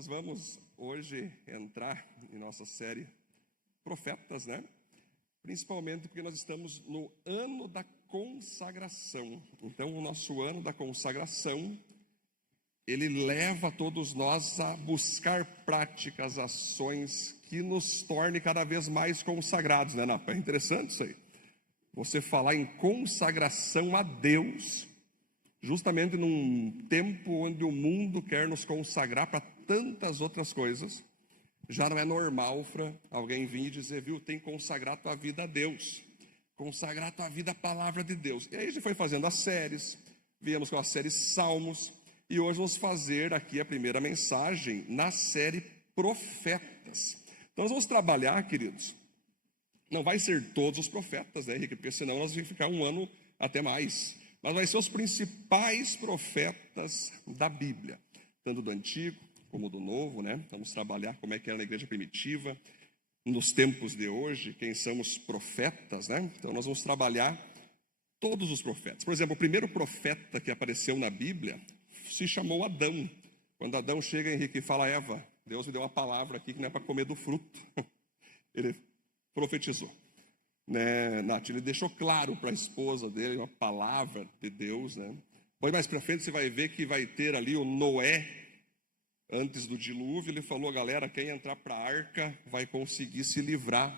Nós vamos hoje entrar em nossa série Profetas, né? Principalmente porque nós estamos no ano da consagração. Então, o nosso ano da consagração, ele leva todos nós a buscar práticas, ações que nos tornem cada vez mais consagrados, né, Napa? É interessante isso aí. Você falar em consagração a Deus, justamente num tempo onde o mundo quer nos consagrar para tantas outras coisas, já não é normal para alguém vir e dizer, viu, tem que consagrar tua vida a Deus, consagrar tua vida à palavra de Deus. E aí a gente foi fazendo as séries, viemos com a série Salmos, e hoje vamos fazer aqui a primeira mensagem na série Profetas. Então nós vamos trabalhar, queridos, não vai ser todos os profetas, né, Henrique? Porque senão nós vamos ficar um ano até mais. Mas vai ser os principais profetas da Bíblia, tanto do Antigo como do Novo, né? Vamos trabalhar como é que era na igreja primitiva, nos tempos de hoje, quem são os profetas, né? Então nós vamos trabalhar todos os profetas. Por exemplo, o primeiro profeta que apareceu na Bíblia se chamou Adão. Quando Adão chega, Henrique, e fala, Eva, Deus me deu uma palavra aqui que não é para comer do fruto. Ele profetizou. Né, Nath, ele deixou claro para a esposa dele uma palavra de Deus, né? Depois mais para frente você vai ver que vai ter ali o Noé, antes do dilúvio, ele falou, galera, quem entrar para a arca vai conseguir se livrar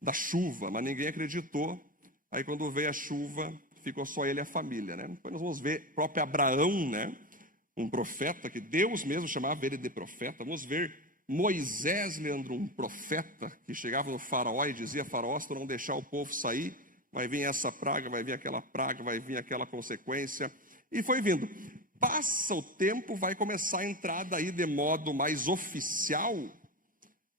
da chuva, mas ninguém acreditou. Aí quando veio a chuva, ficou só ele e a família, né? Depois nós vamos ver o próprio Abraão, né? Um profeta, que Deus mesmo chamava ele de profeta. Vamos ver Moisés, Leandro, um profeta que chegava no faraó e dizia, faraó, se tu não deixar o povo sair, vai vir essa praga, vai vir aquela praga, vai vir aquela consequência. E foi vindo. Passa o tempo, vai começar a entrada aí de modo mais oficial,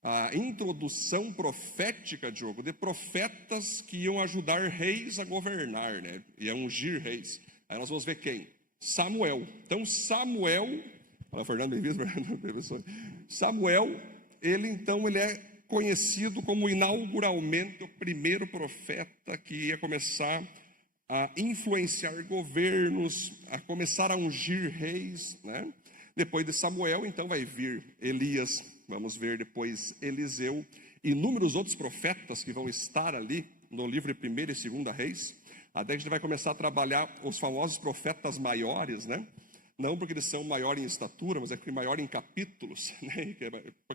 a introdução profética, Diogo, de profetas que iam ajudar reis a governar, né? Iam ungir reis. Aí nós vamos ver quem? Samuel. Então Samuel... Fala, Fernando, professor. Samuel, ele é conhecido como inauguralmente o primeiro profeta que ia começar a influenciar governos, a começar a ungir reis, né? Depois de Samuel, então vai vir Elias, vamos ver depois Eliseu, e inúmeros outros profetas que vão estar ali no livro de 1ª e 2ª Reis. Até que a gente vai começar a trabalhar os famosos profetas maiores, né? Não porque eles são maiores em estatura, mas é porque maior em capítulos, né?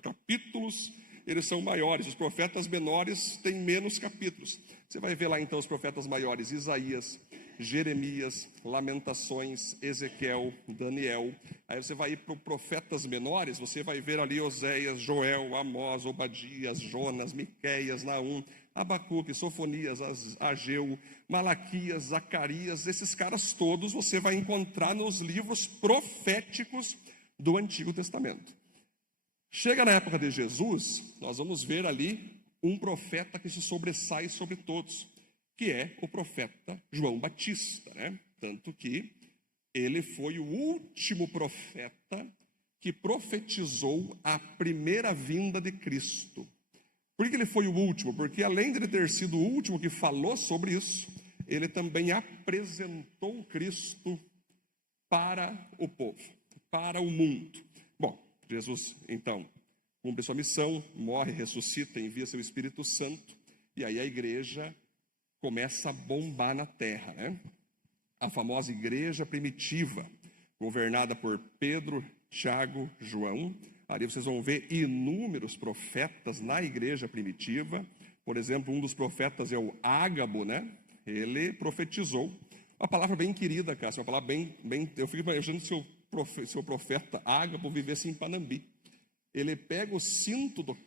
Capítulos, eles são maiores. Os profetas menores têm menos capítulos. Você vai ver lá então os profetas maiores, Isaías, Jeremias, Lamentações, Ezequiel, Daniel. Aí você vai ir para os profetas menores, você vai ver ali Oséias, Joel, Amós, Obadias, Jonas, Miqueias, Naum, Abacuque, Sofonias, Ageu, Malaquias, Zacarias. Esses caras todos você vai encontrar nos livros proféticos do Antigo Testamento. Chega na época de Jesus, nós vamos ver ali um profeta que se sobressai sobre todos, que é o profeta João Batista, né? Tanto que ele foi o último profeta que profetizou a primeira vinda de Cristo. Por que ele foi o último? Porque além de ele ter sido o último que falou sobre isso, ele também apresentou Cristo para o povo, para o mundo. Bom, Jesus, então, cumpre sua missão, morre, ressuscita, envia seu Espírito Santo, e aí a igreja começa a bombar na terra, né? A famosa igreja primitiva, governada por Pedro, Tiago, João. Ali vocês vão ver inúmeros profetas na igreja primitiva. Por exemplo, um dos profetas é o Ágabo, né? Ele profetizou. Uma palavra bem querida, Cássio, uma palavra bem... Eu fico imaginando se o profeta Ágabo vivesse em Panambi. Ele pega o cinto do...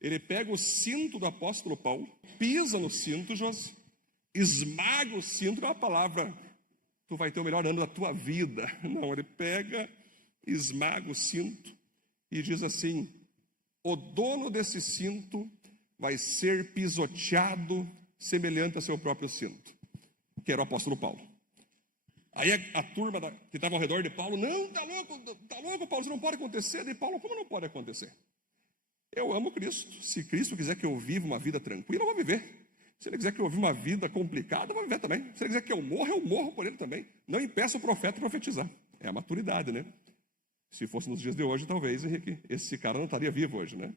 Ele pega o cinto do apóstolo Paulo, pisa no cinto, José, esmaga o cinto, é uma palavra, tu vai ter o melhor ano da tua vida. Não, ele pega, esmaga o cinto e diz assim, o dono desse cinto vai ser pisoteado semelhante ao seu próprio cinto, que era o apóstolo Paulo. Aí a turma que estava ao redor de Paulo, não, tá louco, Paulo, isso não pode acontecer. E Paulo, como não pode acontecer? Eu amo Cristo. Se Cristo quiser que eu viva uma vida tranquila, eu vou viver. Se ele quiser que eu viva uma vida complicada, eu vou viver também. Se ele quiser que eu morro por ele também. Não impeça o profeta a profetizar. É a maturidade, né? Se fosse nos dias de hoje, talvez, Henrique, esse cara não estaria vivo hoje, né?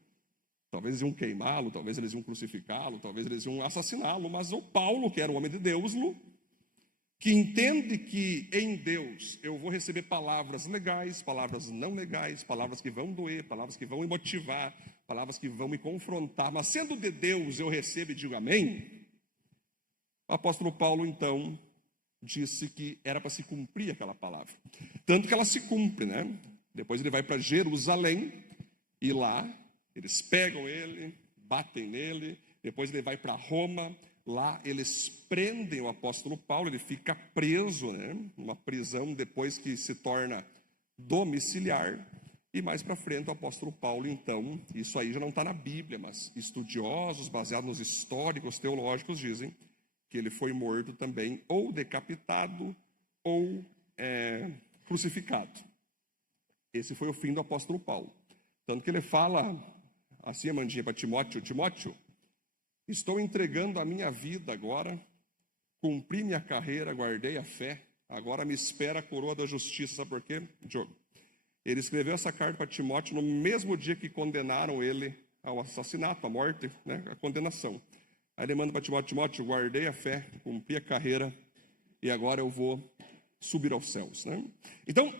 Talvez eles iam queimá-lo, talvez eles iam crucificá-lo, talvez eles iam assassiná-lo. Mas o Paulo, que era um homem de Deus, que entende que em Deus eu vou receber palavras legais, palavras não legais, palavras que vão doer, palavras que vão me motivar, palavras que vão me confrontar, mas sendo de Deus eu recebo e digo amém. O apóstolo Paulo, então, disse que era para se cumprir aquela palavra. Tanto que ela se cumpre, né? Depois ele vai para Jerusalém e lá eles pegam ele, batem nele. Depois ele vai para Roma. Lá eles prendem o apóstolo Paulo, ele fica preso, né? Uma prisão depois que se torna domiciliar. E mais para frente o apóstolo Paulo, então, isso aí já não está na Bíblia, mas estudiosos, baseados nos históricos teológicos, dizem que ele foi morto também, ou decapitado, ou crucificado. Esse foi o fim do apóstolo Paulo. Tanto que ele fala assim, a mandinha para Timóteo: Timóteo, estou entregando a minha vida agora, cumpri minha carreira, guardei a fé, agora me espera a coroa da justiça. Sabe por quê, Diogo? Ele escreveu essa carta para Timóteo no mesmo dia que condenaram ele ao assassinato, à morte, né, a condenação. Aí ele manda para Timóteo: Timóteo, guardei a fé, cumpri a carreira e agora eu vou subir aos céus, né? Então,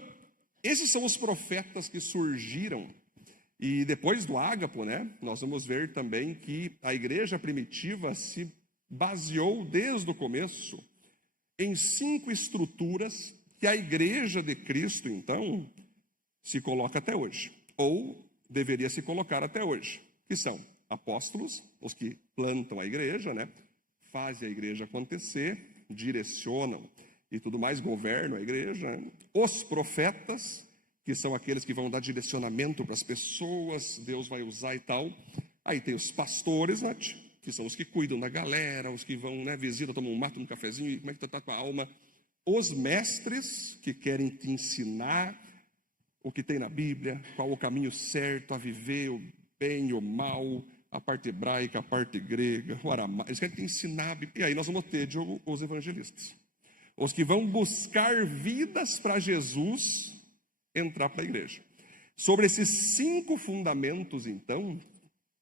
esses são os profetas que surgiram. E depois do Ágapo, né, nós vamos ver também que a igreja primitiva se baseou desde o começo em 5 estruturas que a igreja de Cristo, então, se coloca até hoje, ou deveria se colocar até hoje, que são apóstolos, os que plantam a igreja, né, fazem a igreja acontecer, direcionam e tudo mais, governam a igreja, né? Os profetas, que são aqueles que vão dar direcionamento para as pessoas, Deus vai usar e tal. Aí tem os pastores, né, que são os que cuidam da galera, os que vão, né, visitam, tomam um mato, um cafezinho, e como é que está a tua alma. Os mestres, que querem te ensinar o que tem na Bíblia, qual o caminho certo a viver, o bem, o mal, a parte hebraica, a parte grega, o aramaico. Eles querem te ensinar. E aí nós vamos ter, Diogo, os evangelistas. Os que vão buscar vidas para Jesus entrar para a igreja. Sobre esses 5 fundamentos, então,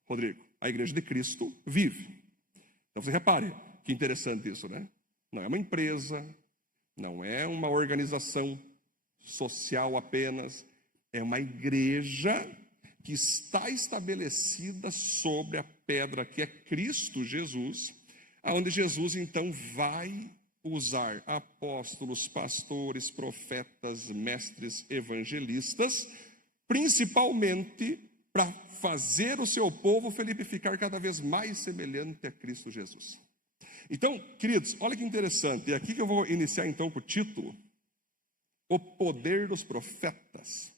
Rodrigo, a igreja de Cristo vive. Então você repare, que interessante isso, né? Não é uma empresa, não é uma organização social apenas, é uma igreja que está estabelecida sobre a pedra que é Cristo Jesus, aonde Jesus então vai usar apóstolos, pastores, profetas, mestres, evangelistas, principalmente para fazer o seu povo, Felipe, ficar cada vez mais semelhante a Cristo Jesus. Então, queridos, olha que interessante, é aqui que eu vou iniciar então com o título: O Poder dos Profetas.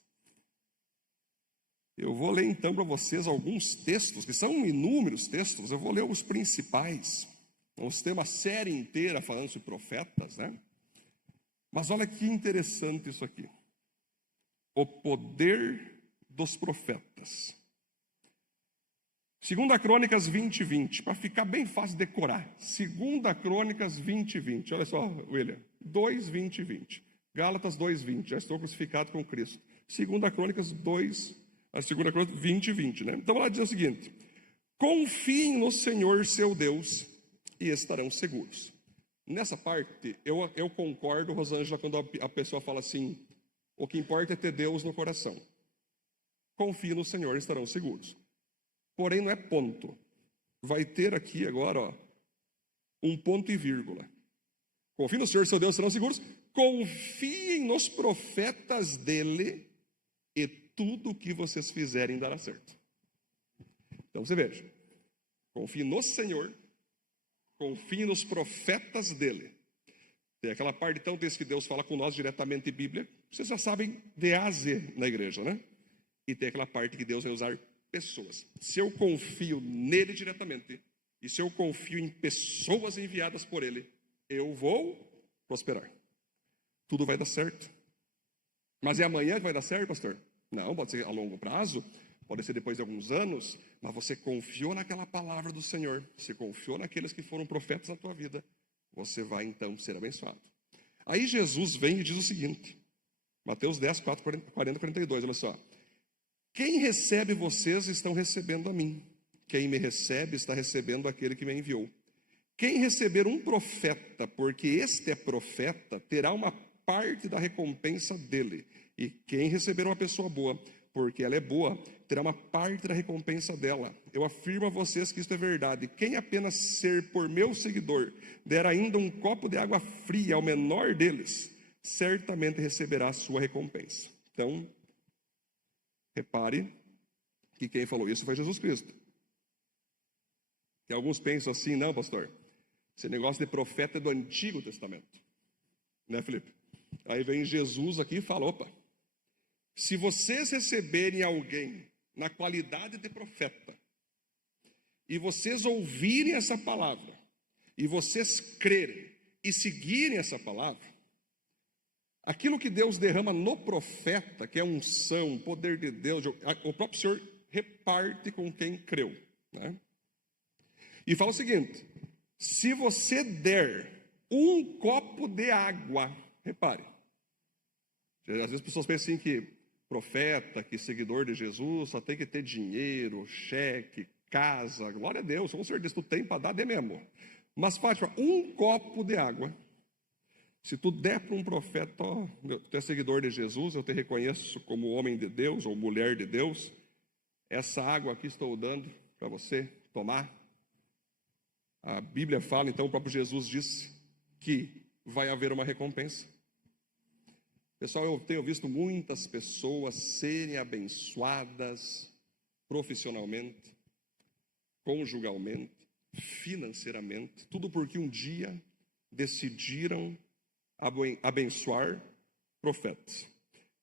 Eu vou ler então para vocês alguns textos, que são inúmeros textos, eu vou ler os principais. Vamos ter uma série inteira falando sobre profetas, né? Mas olha que interessante isso aqui. O poder dos profetas. 2 Crônicas 20:20, para ficar bem fácil de decorar. 2 Crônicas 20:20. Olha só, William. 2:20. Gálatas 2:20. Já estou crucificado com Cristo. 2 Crônicas 20:20, né? Então ela diz o seguinte: confiem no Senhor seu Deus e estarão seguros. Nessa parte, eu concordo, Rosângela, quando a pessoa fala assim: o que importa é ter Deus no coração. Confie no Senhor e estarão seguros. Porém, não é ponto. Vai ter aqui agora, ó, um ponto e vírgula. Confie no Senhor, seu Deus, estarão seguros. Confiem nos profetas dele e tudo o que vocês fizerem dará certo. Então você veja, confie no Senhor, confie nos profetas dele. Tem aquela parte, então, diz que Deus fala com nós diretamente em Bíblia. Vocês já sabem de A a Z na igreja, né? E tem aquela parte que Deus vai usar pessoas. Se eu confio nele diretamente, e se eu confio em pessoas enviadas por ele, eu vou prosperar. Tudo vai dar certo. Mas é amanhã que vai dar certo, pastor? Não, pode ser a longo prazo, pode ser depois de alguns anos, mas você confiou naquela palavra do Senhor, você confiou naqueles que foram profetas na tua vida, você vai então ser abençoado. Aí Jesus vem e diz o seguinte: Mateus 10, 40, 42, olha só. Quem recebe vocês estão recebendo a mim. Quem me recebe está recebendo aquele que me enviou. Quem receber um profeta, porque este é profeta, terá uma parte da recompensa dele. E quem receber uma pessoa boa, porque ela é boa, terá uma parte da recompensa dela. Eu afirmo a vocês que isto é verdade. Quem apenas ser por meu seguidor, der ainda um copo de água fria ao menor deles, certamente receberá a sua recompensa. Então, repare que quem falou isso foi Jesus Cristo. Que alguns pensam assim, não, pastor, esse negócio de profeta é do Antigo Testamento. Né, Felipe? Aí vem Jesus aqui e fala, opa, se vocês receberem alguém na qualidade de profeta, e vocês ouvirem essa palavra, e vocês crerem e seguirem essa palavra, aquilo que Deus derrama no profeta, que é unção, poder de Deus, o próprio Senhor reparte com quem creu, né? E fala o seguinte, se você der um copo de água, repare, às vezes as pessoas pensam assim que profeta, que seguidor de Jesus, só tem que ter dinheiro, cheque, casa, glória a Deus, com certeza tu tem para dar, dê mesmo. Mas Fátima, um copo de água, se tu der para um profeta, ó, tu é seguidor de Jesus, eu te reconheço como homem de Deus ou mulher de Deus, essa água aqui estou dando para você tomar. A Bíblia fala, então o próprio Jesus disse que vai haver uma recompensa. Pessoal, eu tenho visto muitas pessoas serem abençoadas profissionalmente, conjugalmente, financeiramente, tudo porque um dia decidiram abençoar profetas,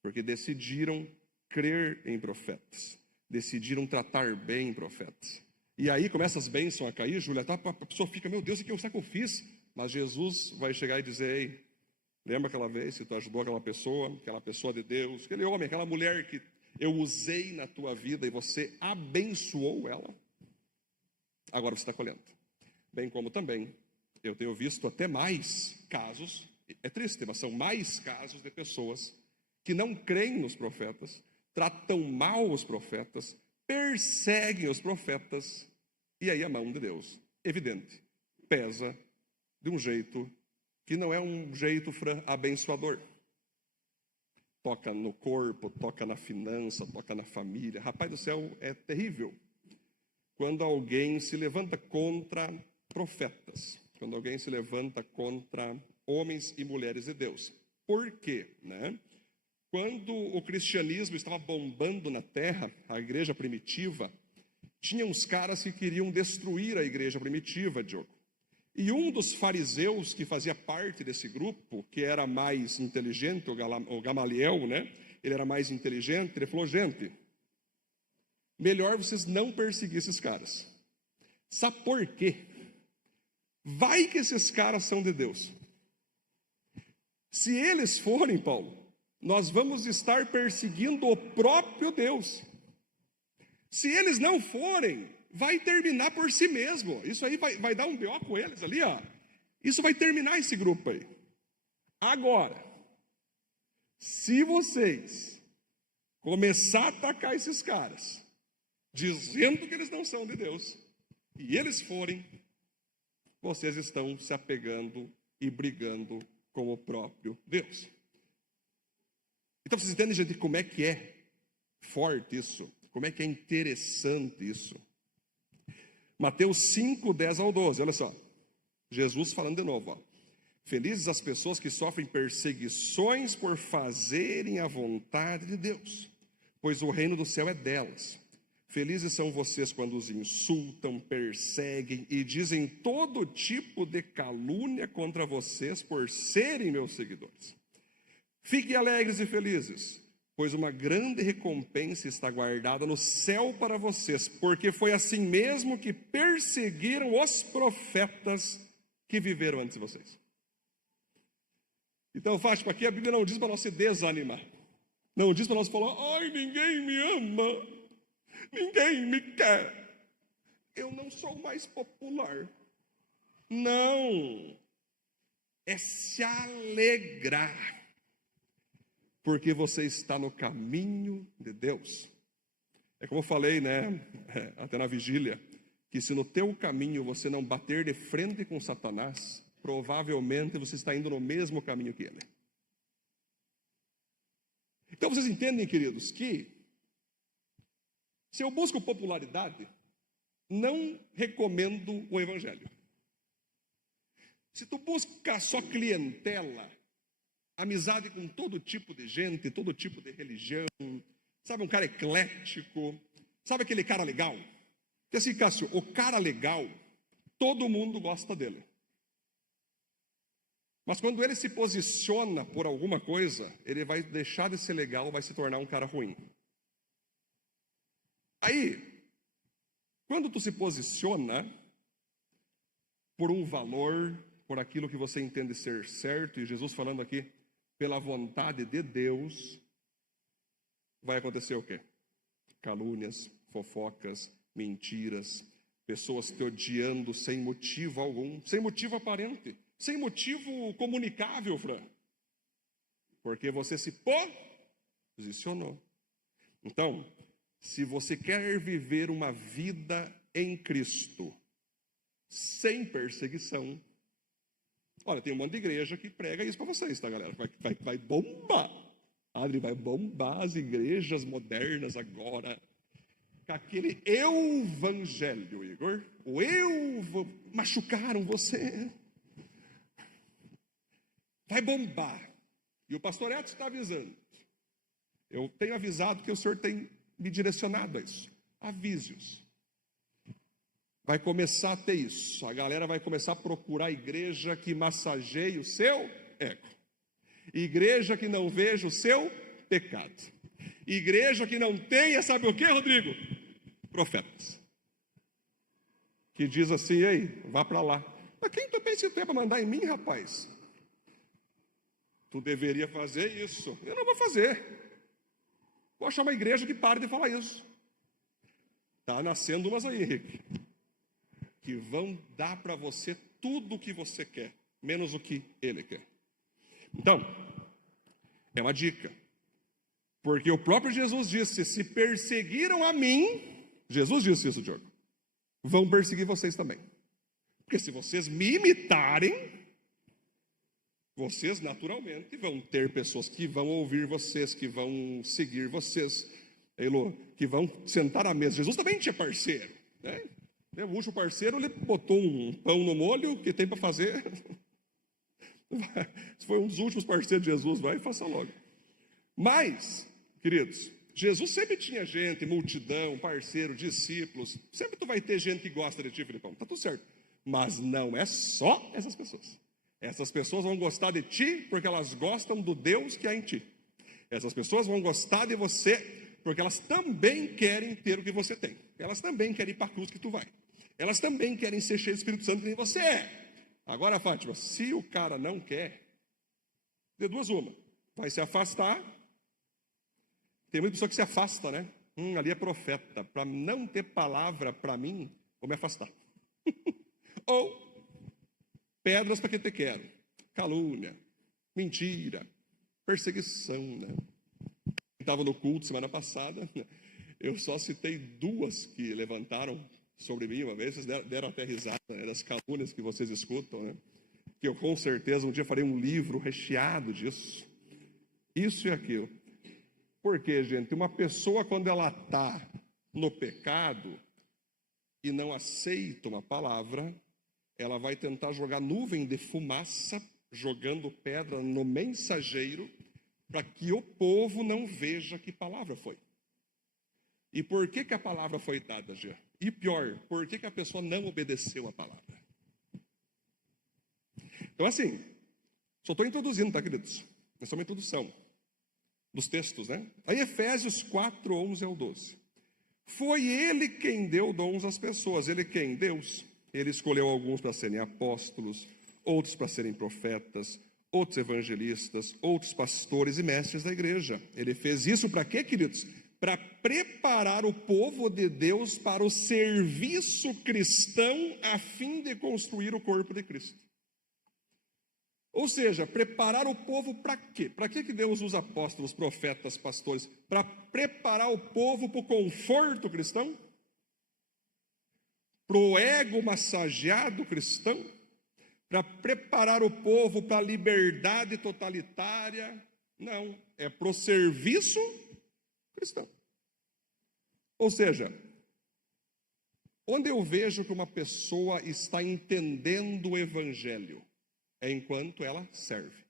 porque decidiram crer em profetas, decidiram tratar bem profetas. E aí começa as bênçãos a cair, Júlia, tá? A pessoa fica, meu Deus, o que eu fiz? Mas Jesus vai chegar e dizer, ei, lembra aquela vez que tu ajudou aquela pessoa de Deus, aquele homem, aquela mulher que eu usei na tua vida e você abençoou ela? Agora você está colhendo. Bem como também, eu tenho visto até mais casos, é triste, mas são mais casos de pessoas que não creem nos profetas, tratam mal os profetas, perseguem os profetas, e aí a mão de Deus, evidente, pesa de um jeito que não é um jeito abençoador. Toca no corpo, toca na finança, toca na família. Rapaz do céu, é terrível quando alguém se levanta contra profetas, quando alguém se levanta contra homens e mulheres de Deus. Por quê? Né? Quando o cristianismo estava bombando na terra, a igreja primitiva, tinha uns caras que queriam destruir a igreja primitiva, Diogo. E um dos fariseus que fazia parte desse grupo, que era mais inteligente, o Gamaliel, né? Ele era mais inteligente, ele falou, gente, melhor vocês não perseguir esses caras. Sabe por quê? Vai que esses caras são de Deus. Se eles forem, Paulo, nós vamos estar perseguindo o próprio Deus. Se eles não forem, vai terminar por si mesmo. Isso aí vai dar um B.O. com eles ali, ó. Isso vai terminar esse grupo aí. Agora, se vocês começar a atacar esses caras, dizendo que eles não são de Deus, e eles forem, vocês estão se apegando e brigando com o próprio Deus. Então vocês entendem, gente, como é que é forte isso? Como é que é interessante isso? Mateus 5, 10 ao 12, olha só. Jesus falando de novo, ó. Felizes as pessoas que sofrem perseguições por fazerem a vontade de Deus, pois o reino do céu é delas. Felizes são vocês quando os insultam, perseguem e dizem todo tipo de calúnia contra vocês por serem meus seguidores. Fiquem alegres e felizes, pois uma grande recompensa está guardada no céu para vocês, porque foi assim mesmo que perseguiram os profetas que viveram antes de vocês. Então, Fátima, aqui a Bíblia não diz para nós se desanimar. Não diz para nós falar, ai, ninguém me ama, ninguém me quer, eu não sou mais popular. Não, é se alegrar. porque você está no caminho de Deus. É como eu falei, né, até na vigília, que se no teu caminho você não bater de frente com Satanás, provavelmente você está indo no mesmo caminho que ele. Então vocês entendem, queridos, que se eu busco popularidade, não recomendo o evangelho. Se tu busca só clientela, amizade com todo tipo de gente, todo tipo de religião, sabe, um cara eclético, sabe aquele cara legal? Porque assim, Cássio, o cara legal, todo mundo gosta dele. Mas quando ele se posiciona por alguma coisa, ele vai deixar de ser legal, vai se tornar um cara ruim. Aí, quando tu se posiciona por um valor, por aquilo que você entende ser certo, e Jesus falando aqui, pela vontade de Deus, vai acontecer o quê? Calúnias, fofocas, mentiras, pessoas te odiando sem motivo algum, sem motivo aparente, sem motivo comunicável, Fran. Porque você se posicionou. Então, se você quer viver uma vida em Cristo, sem perseguição, olha, tem um monte de igreja que prega isso para vocês, tá, galera? Vai bombar. Adri, vai bombar as igrejas modernas agora. Com aquele evangelho, Igor. Machucaram você. Vai bombar. E o pastor Edson está avisando. Eu tenho avisado que o senhor tem me direcionado a isso. Avise-os. Vai começar a ter isso. A galera vai começar a procurar a igreja que massageie o seu ego. Igreja que não veja o seu pecado. Igreja que não tenha, sabe o que, Rodrigo? Profetas. Que diz assim, ei, vá para lá. Mas quem tu pensa que tu é para mandar em mim, rapaz? Tu deveria fazer isso. Eu não vou fazer. Vou achar uma igreja que pare de falar isso. Está nascendo umas aí, Henrique, que vão dar para você tudo o que você quer, menos o que ele quer. Então, é uma dica. Porque o próprio Jesus disse, se perseguiram a mim, Jesus disse isso, Diogo, vão perseguir vocês também. Porque se vocês me imitarem, vocês naturalmente vão ter pessoas que vão ouvir vocês, que vão seguir vocês, que vão sentar à mesa. Jesus também tinha parceiro, né? O último parceiro, ele botou um pão no molho, que tem para fazer. Foi um dos últimos parceiros de Jesus, vai e faça logo. Mas, queridos, Jesus sempre tinha gente, multidão, parceiro, discípulos. Sempre tu vai ter gente que gosta de ti, Filipão, tá tudo certo. Mas não é só essas pessoas. Essas pessoas vão gostar de ti porque elas gostam do Deus que há em ti. Essas pessoas vão gostar de você porque elas também querem ter o que você tem. Elas também querem ir para a cruz que tu vai. Elas também querem ser cheias do Espírito Santo que nem você é. Agora, Fátima, se o cara não quer, de duas uma, vai se afastar. Tem muita pessoa que se afasta, né? Ali é profeta. Para não ter palavra para mim, vou me afastar. Ou pedras para que te quero. Calúnia, mentira, perseguição, né? Estava no culto semana passada, eu só citei duas que levantaram sobre mim uma vez, vocês deram até risada, né, das calúnias que vocês escutam, né? Que eu com certeza um dia farei um livro recheado disso. Isso e aquilo. Porque, gente, uma pessoa quando ela está no pecado e não aceita uma palavra, ela vai tentar jogar nuvem de fumaça, jogando pedra no mensageiro, para que o povo não veja que palavra foi. E por que a palavra foi dada, Jean? E pior, por que a pessoa não obedeceu a palavra? Então, assim, só estou introduzindo, tá, queridos? É só uma introdução dos textos, né? Aí, Efésios 4, 11 ao 12. Foi ele quem deu dons às pessoas. Ele quem? Deus. Ele escolheu alguns para serem apóstolos, outros para serem profetas, outros evangelistas, outros pastores e mestres da igreja. Ele fez isso para quê, queridos? Para preparar o povo de Deus para o serviço cristão a fim de construir o corpo de Cristo. Ou seja, preparar o povo para quê? Para que Deus usa apóstolos, profetas, pastores? Para preparar o povo para o conforto cristão? Para o ego massageado cristão? Para preparar o povo para a liberdade totalitária? Não, é para o serviço cristão. Ou seja, onde eu vejo que uma pessoa está entendendo o evangelho, é enquanto ela serve.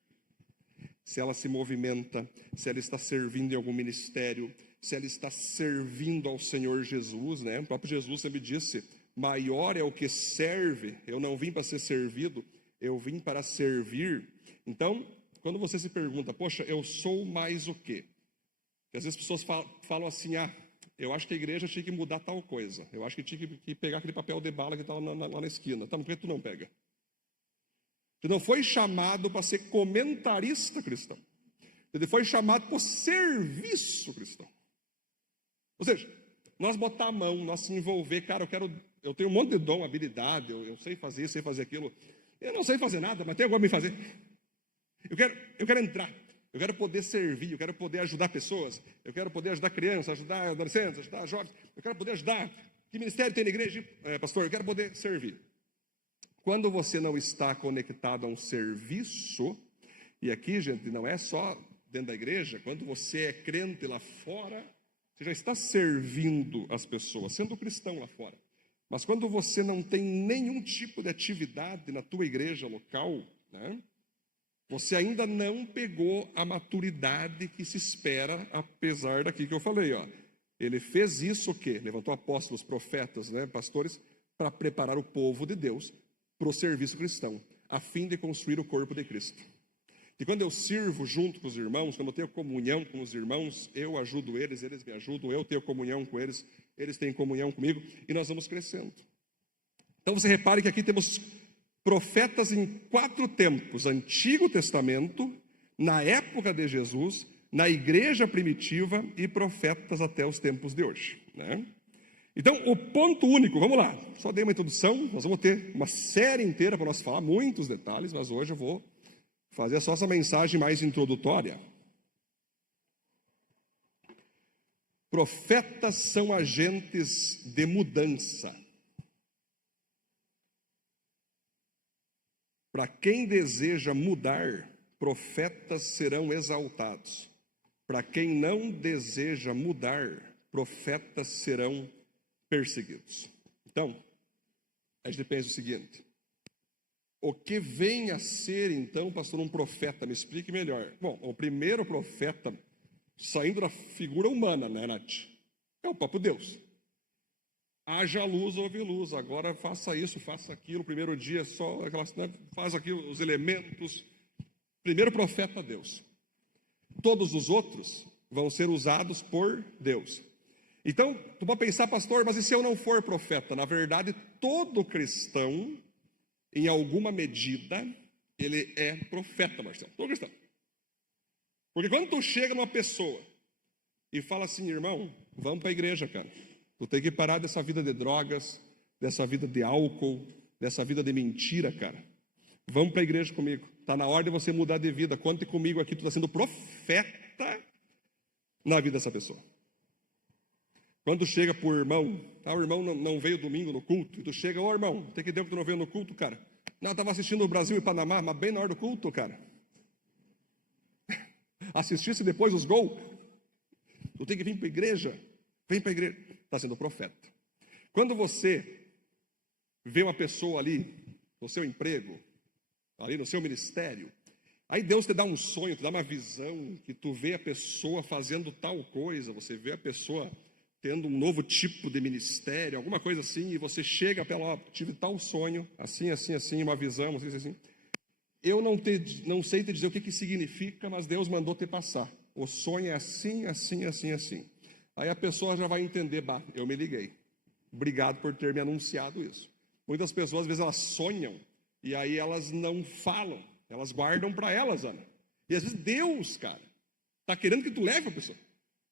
Se ela se movimenta, se ela está servindo em algum ministério, se ela está servindo ao Senhor Jesus, né? O próprio Jesus sempre disse, maior é o que serve, eu não vim para ser servido, eu vim para servir. Então, quando você se pergunta, poxa, eu sou mais o quê? Porque às vezes as pessoas falam assim, eu acho que a igreja tinha que mudar tal coisa, eu acho que tinha que pegar aquele papel de bala que está lá na esquina. Tá, por que tu não pega? Você não foi chamado para ser comentarista cristão. Você foi chamado para o serviço cristão. Ou seja, nós botar a mão, nós se envolver, cara, eu tenho um monte de dom, habilidade, eu sei fazer isso, sei fazer aquilo. Eu não sei fazer nada, mas tem alguma me fazer. Eu quero entrar, eu quero poder servir, eu quero poder ajudar pessoas, eu quero poder ajudar crianças, ajudar adolescentes, ajudar jovens, eu quero poder ajudar. Que ministério tem na igreja, pastor? Eu quero poder servir. Quando você não está conectado a um serviço, e aqui, gente, não é só dentro da igreja, quando você é crente lá fora, você já está servindo as pessoas, sendo cristão lá fora. Mas quando você não tem nenhum tipo de atividade na tua igreja local, né, você ainda não pegou a maturidade que se espera, apesar daqui que eu falei, ó. Ele fez isso o quê? Levantou apóstolos, profetas, né, pastores, para preparar o povo de Deus para o serviço cristão, a fim de construir o corpo de Cristo. E quando eu sirvo junto com os irmãos, quando eu tenho comunhão com os irmãos, eu ajudo eles, eles me ajudam, eu tenho comunhão com eles, eles têm comunhão comigo, e nós vamos crescendo. Então você repare que aqui temos profetas em 4 tempos, Antigo Testamento, na época de Jesus, na igreja primitiva e profetas até os tempos de hoje, né? Então, o ponto único, vamos lá, só dei uma introdução, nós vamos ter uma série inteira para nós falar, muitos detalhes, mas hoje eu vou fazer só essa mensagem mais introdutória. Profetas são agentes de mudança. Para quem deseja mudar, profetas serão exaltados. Para quem não deseja mudar, profetas serão perseguidos. Então, a gente pensa o seguinte: o que vem a ser, então, pastor, um profeta? Me explique melhor. Bom, o primeiro profeta, saindo da figura humana, né, Nath? É o próprio Deus. Haja luz, houve luz, agora faça isso, faça aquilo. Primeiro dia só, faz aquilo, os elementos. Primeiro profeta, Deus. Todos os outros vão ser usados por Deus. Então, tu pode pensar, pastor, mas e se eu não for profeta? Na verdade, todo cristão, em alguma medida, ele é profeta, Marcelo. Todo cristão. Porque quando tu chega numa pessoa e fala assim, irmão, vamos para a igreja, cara. Tu tem que parar dessa vida de drogas, dessa vida de álcool, dessa vida de mentira, cara. Vamos para a igreja comigo. Está na hora de você mudar de vida. Conte comigo aqui, tu está sendo profeta na vida dessa pessoa. Quando chega para o irmão, o irmão não veio domingo no culto, e tu chega, irmão, tem que ter que tu não veio no culto, cara. Não, estava assistindo o Brasil e Panamá, mas bem na hora do culto, cara. Assistisse depois os gols. Tu tem que vir para a igreja. Vem para a igreja. Está sendo profeta. Quando você vê uma pessoa ali, no seu emprego, ali no seu ministério, aí Deus te dá um sonho, te dá uma visão, que tu vê a pessoa fazendo tal coisa, você vê a pessoa tendo um novo tipo de ministério, alguma coisa assim, e você chega para ela, tive tal sonho, assim, assim, assim, uma visão, assim. Eu não sei te dizer o que significa, mas Deus mandou te passar. O sonho é assim, assim, assim, assim. Aí a pessoa já vai entender, eu me liguei. Obrigado por ter me anunciado isso. Muitas pessoas, às vezes, elas sonham, e aí elas não falam, elas guardam para elas, Ana. E às vezes Deus, cara, está querendo que tu leve a pessoa.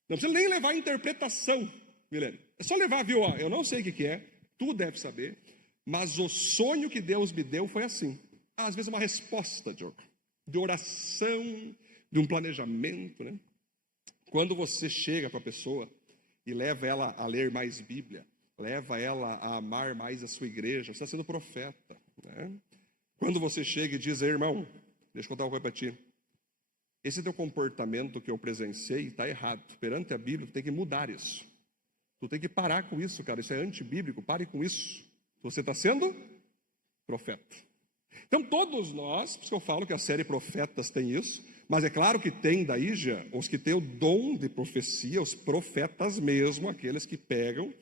Não precisa nem levar a interpretação, Milene. É só levar, viu? Eu não sei o que é, tu deve saber, mas o sonho que Deus me deu foi assim. Às vezes uma resposta, Diogo. de oração, de um planejamento, né? Quando você chega para a pessoa e leva ela a ler mais Bíblia, leva ela a amar mais a sua igreja, você está sendo profeta, né? Quando você chega e diz, irmão, deixa eu contar uma coisa para ti, esse teu comportamento que eu presenciei está errado, perante a Bíblia, tu tem que mudar isso, tu tem que parar com isso, cara, isso é antibíblico, pare com isso, você está sendo profeta. Então todos nós, por isso que eu falo que a série Profetas tem isso, mas é claro que tem daí já os que têm o dom de profecia, os profetas mesmo, aqueles que pegam,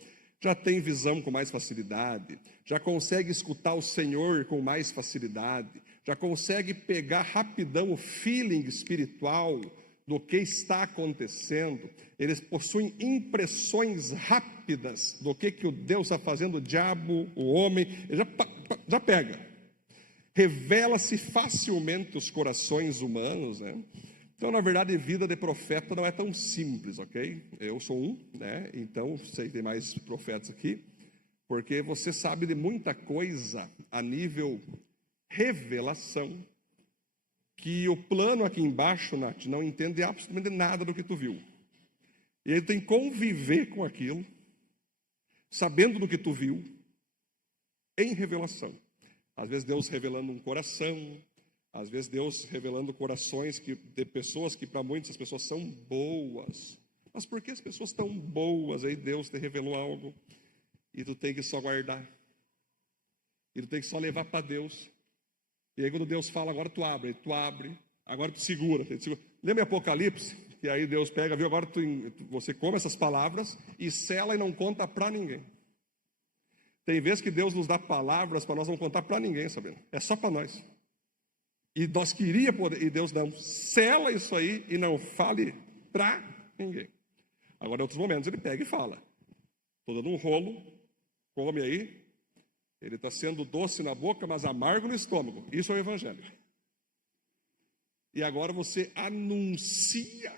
já têm visão com mais facilidade, já consegue escutar o Senhor com mais facilidade, já consegue pegar rapidão o feeling espiritual do que está acontecendo, eles possuem impressões rápidas do que o Deus está fazendo, o diabo, o homem, ele já pega. Revela-se facilmente os corações humanos, né? Então, na verdade, vida de profeta não é tão simples, ok? Eu sou um, né? Então, sei que tem mais profetas aqui, porque você sabe de muita coisa a nível revelação, que o plano aqui embaixo, Nath, não entende absolutamente nada do que tu viu. E ele tem que conviver com aquilo, sabendo do que tu viu, em revelação. Às vezes Deus revelando um coração, às vezes Deus revelando corações de pessoas que para muitas as pessoas são boas. Mas por que as pessoas estão boas? Aí Deus te revelou algo e tu tem que só guardar. E tu tem que só levar para Deus. E aí quando Deus fala, agora tu abre, agora tu segura. Lembra Apocalipse? Que aí Deus pega, viu, agora você come essas palavras e sela e não conta para ninguém. Tem vezes que Deus nos dá palavras para nós não contar para ninguém, sabendo? É só para nós. E nós queríamos poder, e Deus não, sela isso aí e não fale para ninguém. Agora, em outros momentos, ele pega e fala. Estou dando um rolo, come aí. Ele está sendo doce na boca, mas amargo no estômago. Isso é o Evangelho. E agora você anuncia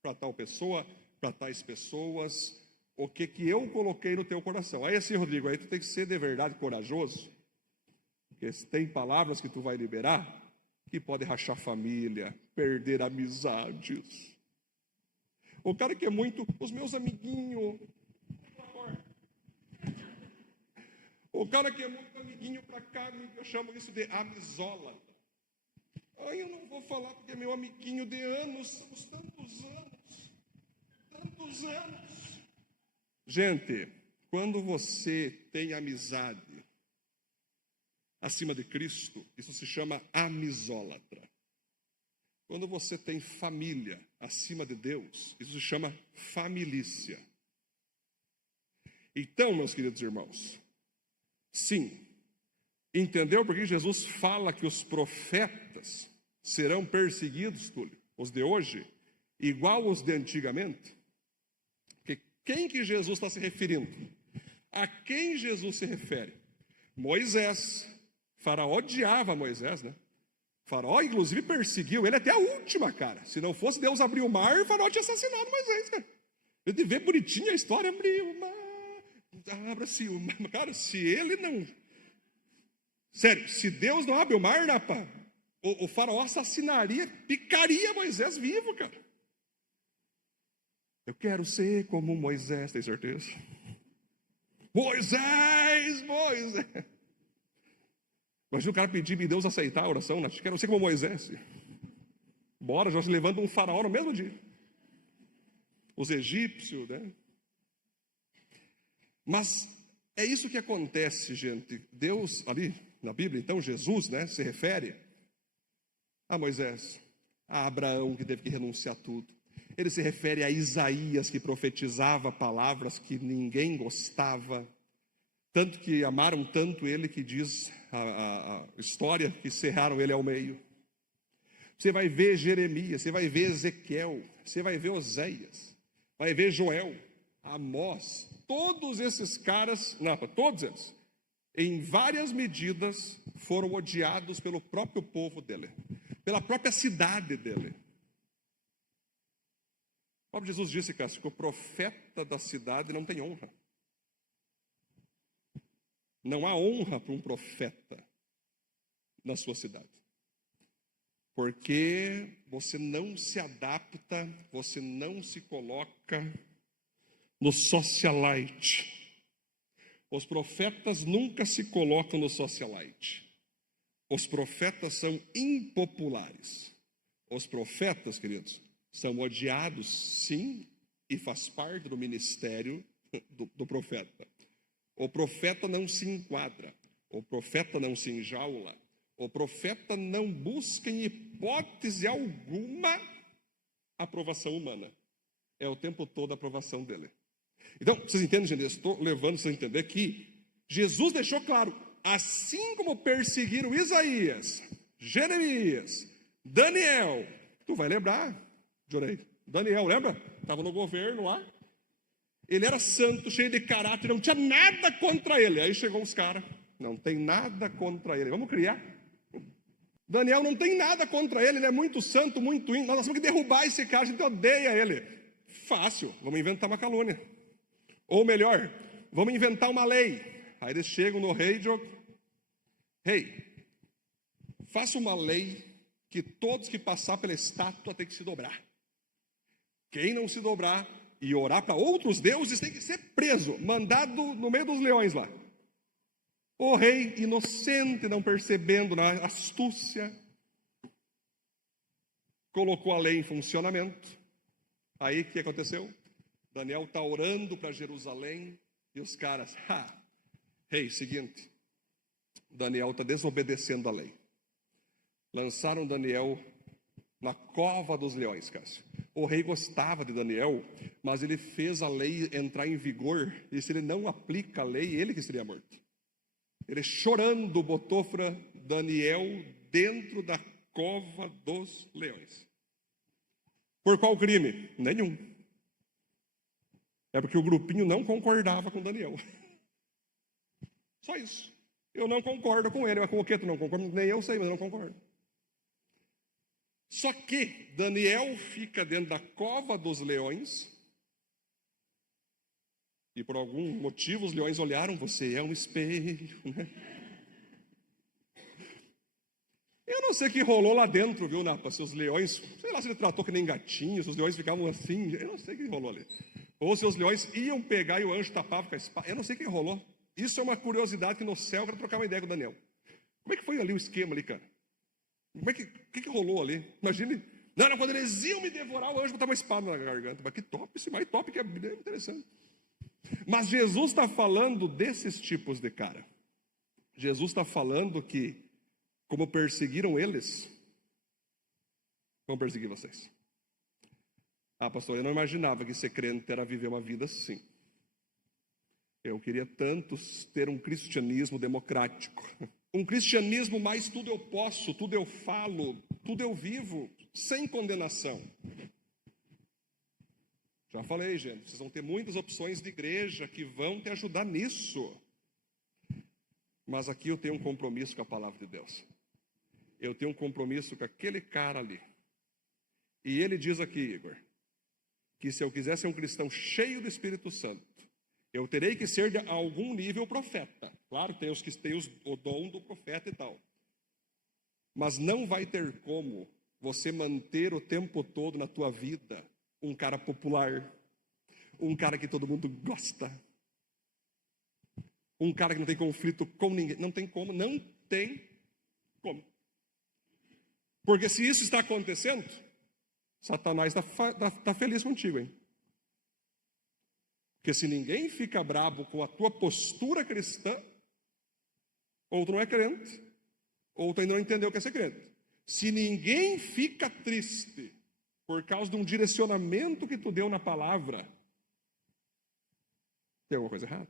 para tal pessoa, para tais pessoas, o que eu coloquei no teu coração. Aí assim, Rodrigo, aí tu tem que ser de verdade corajoso, porque tem palavras que tu vai liberar que pode rachar família, perder amizades. O cara que é muito, os meus amiguinhos, o cara que é muito amiguinho para cá, eu chamo isso de amizola. Aí eu não vou falar porque é meu amiguinho de anos, somos tantos anos. Gente, quando você tem amizade acima de Cristo, isso se chama amizólatra. Quando você tem família acima de Deus, isso se chama familícia. Então, meus queridos irmãos, sim, entendeu por que Jesus fala que os profetas serão perseguidos, Túlio? Os de hoje, igual os de antigamente? Quem que Jesus está se referindo? A quem Jesus se refere? Moisés. Faraó odiava Moisés, né? Faraó, inclusive, perseguiu ele até a última, cara. Se não fosse Deus abrir o mar, o Faraó tinha assassinado Moisés, cara. Eu te ver bonitinha a história, abriu o mar, abre-se o mar. Cara, se ele não... Sério, se Deus não abre o mar, rapaz, o Faraó assassinaria, picaria Moisés vivo, cara. Eu quero ser como Moisés, tem certeza? Moisés! Imagina o cara pedir e Deus aceitar a oração, né? Quero ser como Moisés. Bora, já se levanta um faraó no mesmo dia. Os egípcios, né? Mas é isso que acontece, gente. Deus, ali na Bíblia, então, Jesus, né, se refere a Moisés, a Abraão, que teve que renunciar a tudo. Ele se refere a Isaías, que profetizava palavras que ninguém gostava, tanto que amaram tanto ele, que diz a história que cerraram ele ao meio. Você vai ver Jeremias, você vai ver Ezequiel, você vai ver Oséias, vai ver Joel, Amós, todos esses caras, não, todos eles, em várias medidas, foram odiados pelo próprio povo dele, pela própria cidade dele. O próprio Jesus disse, Cássio, que o profeta da cidade não tem honra. Não há honra para um profeta na sua cidade. Porque você não se adapta, você não se coloca no socialite. Os profetas nunca se colocam no socialite. Os profetas são impopulares. Os profetas, queridos, são odiados, sim, e faz parte do ministério do profeta. O profeta não se enquadra, o profeta não se enjaula, o profeta não busca em hipótese alguma aprovação humana. É o tempo todo a aprovação dele. Então, vocês entendem, gente? Eu estou levando vocês a entender que Jesus deixou claro, assim como perseguiram Isaías, Jeremias, Daniel, tu vai lembrar, Jorei, Daniel, lembra? Estava no governo lá, ele era santo, cheio de caráter, não tinha nada contra ele. Aí chegou os caras, não tem nada contra ele, vamos criar. Daniel não tem nada contra ele, ele é muito santo, muito índio, nós temos que derrubar esse cara, a gente odeia ele. Fácil, vamos inventar uma calúnia. Ou melhor, vamos inventar uma lei. Aí eles chegam no rei e dizem, rei, faça uma lei que todos que passar pela estátua tem que se dobrar. Quem não se dobrar e orar para outros deuses tem que ser preso, mandado no meio dos leões lá. O rei, inocente, não percebendo na astúcia, colocou a lei em funcionamento. Aí o que aconteceu? Daniel está orando para Jerusalém e os caras, rei, seguinte, Daniel está desobedecendo a lei. Lançaram Daniel na cova dos leões, Cássio. O rei gostava de Daniel, mas ele fez a lei entrar em vigor, e se ele não aplica a lei, ele que seria morto. Ele chorando botou para Daniel dentro da cova dos leões. Por qual crime? Nenhum. É porque o grupinho não concordava com Daniel. Só isso. Eu não concordo com ele. Mas com o que tu não concorda? Nem eu sei, mas eu não concordo. Só que Daniel fica dentro da cova dos leões. E por algum motivo os leões olharam, você é um espelho, né? Eu não sei o que rolou lá dentro, viu, Napa? Se os leões, sei lá se ele tratou que nem gatinhos, os leões ficavam assim, eu não sei o que rolou ali. Ou se os leões iam pegar e o anjo tapava com a espada, eu não sei o que rolou. Isso é uma curiosidade que no céu eu quero trocar uma ideia com o Daniel. Como é que foi ali o esquema ali, cara? Como é que rolou ali? Imagine, não, quando eles iam me devorar, o anjo botava uma espada na garganta. Mas que top, esse mais top que é interessante. Mas Jesus está falando desses tipos de cara. Jesus está falando que, como perseguiram eles, vão perseguir vocês. Pastor, eu não imaginava que ser crente era viver uma vida assim. Eu queria tanto ter um cristianismo democrático. Um cristianismo mais tudo eu posso, tudo eu falo, tudo eu vivo, sem condenação. Já falei, gente, vocês vão ter muitas opções de igreja que vão te ajudar nisso. Mas aqui eu tenho um compromisso com a palavra de Deus. Eu tenho um compromisso com aquele cara ali. E ele diz aqui, Igor, que se eu quiser ser um cristão cheio do Espírito Santo, eu terei que ser de algum nível profeta. Claro, tem os que têm o dom do profeta e tal. Mas não vai ter como você manter o tempo todo na tua vida um cara popular, um cara que todo mundo gosta, um cara que não tem conflito com ninguém. Não tem como, não tem como. Porque se isso está acontecendo, Satanás está feliz contigo, hein? Porque se ninguém fica brabo com a tua postura cristã, ou tu não é crente, ou tu ainda não entendeu o que é ser crente. Se ninguém fica triste por causa de um direcionamento que tu deu na palavra, tem alguma coisa errada.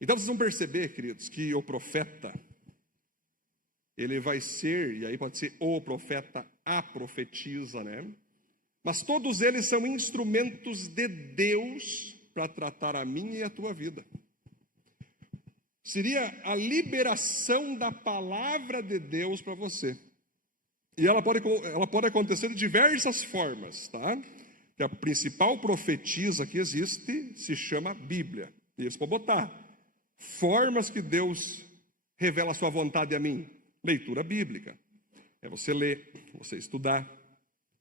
Então vocês vão perceber, queridos, que o profeta, ele vai ser, e aí pode ser o profeta, a profetisa, né? Mas todos eles são instrumentos de Deus para tratar a minha e a tua vida. Seria a liberação da palavra de Deus para você. E ela pode acontecer de diversas formas, tá? Que a principal profetisa que existe se chama Bíblia. E eles podem botar formas que Deus revela a sua vontade a mim. Leitura bíblica. É você ler, você estudar,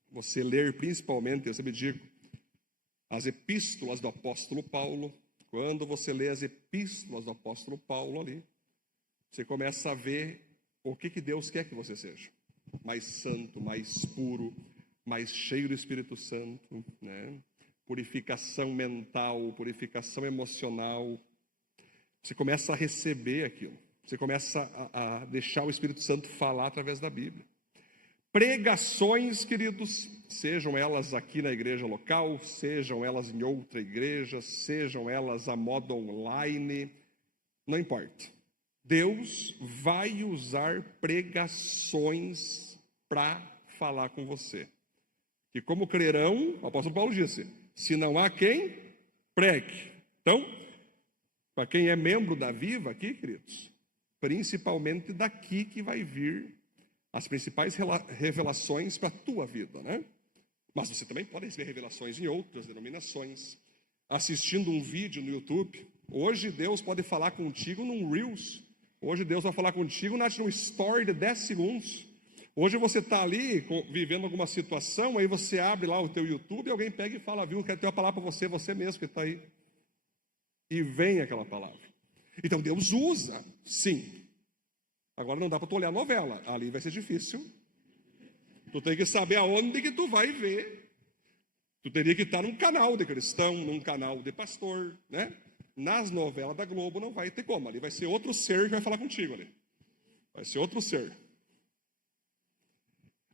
você ler principalmente, eu sempre digo, as epístolas do apóstolo Paulo. Quando você lê as epístolas do apóstolo Paulo ali, você começa a ver o que Deus quer que você seja. Mais santo, mais puro, mais cheio do Espírito Santo, né? Purificação mental, purificação emocional. Você começa a receber aquilo. Você começa a deixar o Espírito Santo falar através da Bíblia. Pregações, queridos, sejam elas aqui na igreja local, sejam elas em outra igreja, sejam elas a modo online, não importa. Deus vai usar pregações para falar com você. E como crerão, o apóstolo Paulo disse, se não há quem, pregue. Então, para quem é membro da Viva aqui, queridos, principalmente daqui que vai vir as principais revelações para a tua vida, né? Mas você também pode receber revelações em outras denominações, assistindo um vídeo no YouTube. Hoje Deus pode falar contigo num Reels. Hoje Deus vai falar contigo num story de 10 segundos. Hoje você está ali vivendo alguma situação, aí você abre lá o teu YouTube e alguém pega e fala, viu, quero ter uma palavra para você, você mesmo que está aí. E vem aquela palavra. Então Deus usa, sim. Agora não dá para tu olhar a novela, ali vai ser difícil. Tu tem que saber aonde que tu vai ver. Tu teria que estar num canal de cristão, num canal de pastor, né? Nas novelas da Globo não vai ter como, ali vai ser outro ser que vai falar contigo ali. Vai ser outro ser.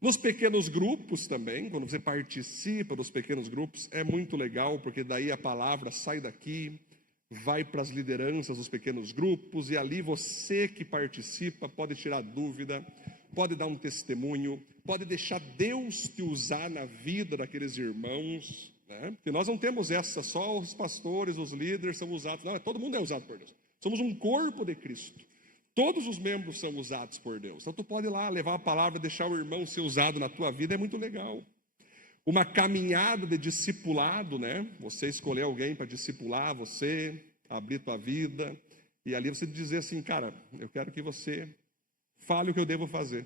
Nos pequenos grupos também, quando você participa dos pequenos grupos, é muito legal, porque daí a palavra sai daqui, vai para as lideranças dos pequenos grupos, e ali você que participa pode tirar dúvida, pode dar um testemunho, pode deixar Deus te usar na vida daqueles irmãos, né? Porque nós não temos essa, só os pastores, os líderes são usados, não, todo mundo é usado por Deus. Somos um corpo de Cristo. Todos os membros são usados por Deus. Então tu pode ir lá levar a palavra, deixar o irmão ser usado na tua vida, é muito legal. Uma caminhada de discipulado, né? Você escolher alguém para discipular você, abrir tua vida, e ali você dizer assim, cara, eu quero que você fale o que eu devo fazer.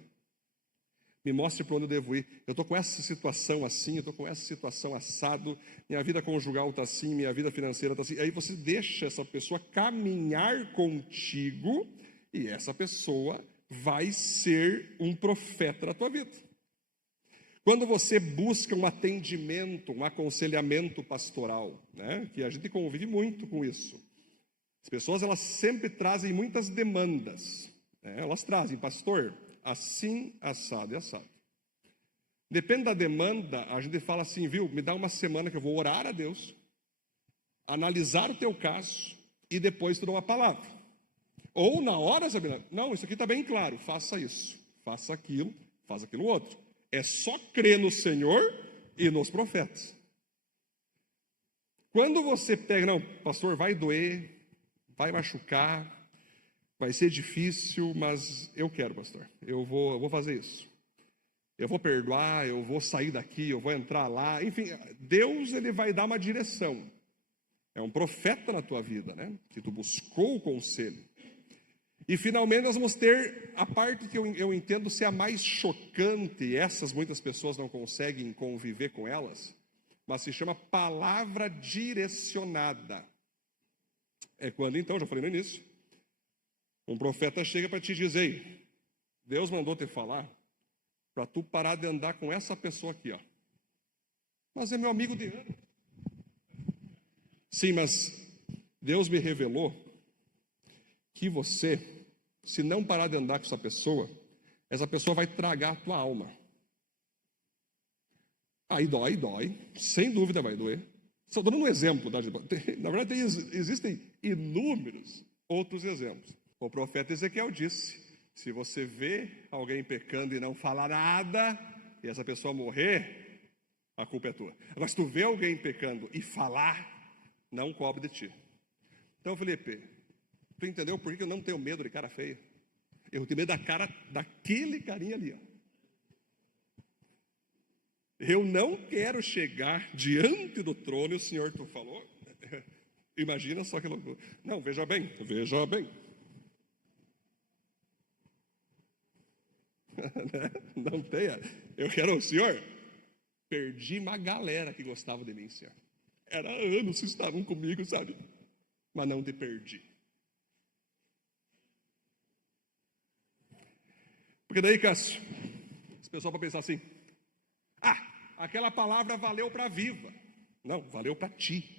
Me mostre para onde eu devo ir. Eu estou com essa situação assim, eu estou com essa situação assado, minha vida conjugal está assim, minha vida financeira está assim. Aí você deixa essa pessoa caminhar contigo, e essa pessoa vai ser um profeta na tua vida. Quando você busca um atendimento, um aconselhamento pastoral, né, que a gente convive muito com isso. As pessoas, elas sempre trazem muitas demandas, né? Elas trazem, pastor, assim, assado e assado. Depende da demanda, a gente fala assim, viu, me dá uma semana que eu vou orar a Deus, analisar o teu caso e depois te dou uma palavra. Ou na hora, sabe, não, isso aqui está bem claro, faça isso, faça aquilo outro. É só crer no Senhor e nos profetas. Quando você pega, não, pastor, vai doer, vai machucar, vai ser difícil, mas eu quero, pastor, eu vou fazer isso. Eu vou perdoar, eu vou sair daqui, eu vou entrar lá. Enfim, Deus, ele vai dar uma direção. É um profeta na tua vida, né? Que tu buscou o conselho. E finalmente nós vamos ter a parte que eu entendo ser a mais chocante, e essas muitas pessoas não conseguem conviver com elas, mas se chama palavra direcionada. É quando então, já falei no início, um profeta chega para te dizer, Deus mandou te falar para tu parar de andar com essa pessoa aqui, ó. Mas é meu amigo de anos. Sim, mas Deus me revelou que você, se não parar de andar com essa pessoa vai tragar a tua alma. Aí dói, sem dúvida vai doer. Só dando um exemplo, tá? Na verdade existem inúmeros outros exemplos. O profeta Ezequiel disse, se você vê alguém pecando e não falar nada, e essa pessoa morrer, a culpa é tua. Agora, se tu vê alguém pecando e falar, não cobre de ti. Então, Felipe, tu entendeu por que eu não tenho medo de cara feia? Eu tenho medo da cara daquele carinha ali, ó. Eu não quero chegar diante do trono, e o Senhor, tu falou? Imagina só que loucura. Não, veja bem. Não tenha. Eu quero o Senhor. Perdi uma galera que gostava de mim, Senhor. Era anos que estavam comigo, sabe? Mas não te perdi. Porque daí, Cássio, esse pessoal para pensar assim: aquela palavra valeu para Viva. Não, valeu para ti.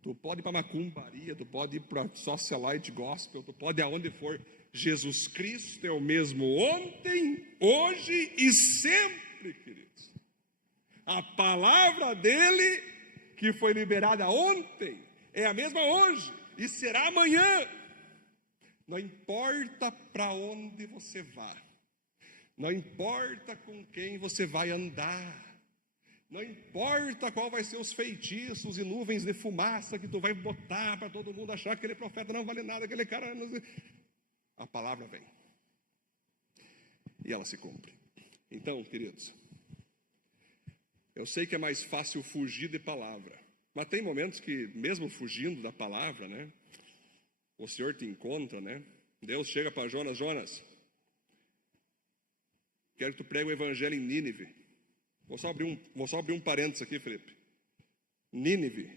Tu pode ir para Macumbaria, tu pode ir para Socialite Gospel, tu pode ir aonde for. Jesus Cristo é o mesmo ontem, hoje e sempre, queridos. A palavra dele, que foi liberada ontem, é a mesma hoje e será amanhã. Não importa para onde você vá, não importa com quem você vai andar, não importa qual vai ser os feitiços e nuvens de fumaça que tu vai botar para todo mundo achar que aquele profeta não vale nada, aquele cara não... A palavra vem e ela se cumpre. Então, queridos, eu sei que é mais fácil fugir de palavra, mas tem momentos que mesmo fugindo da palavra, né, o Senhor te encontra, né? Deus chega para Jonas: Jonas, quero que tu pregue o evangelho em Nínive. Vou só abrir um parênteses aqui, Felipe. Nínive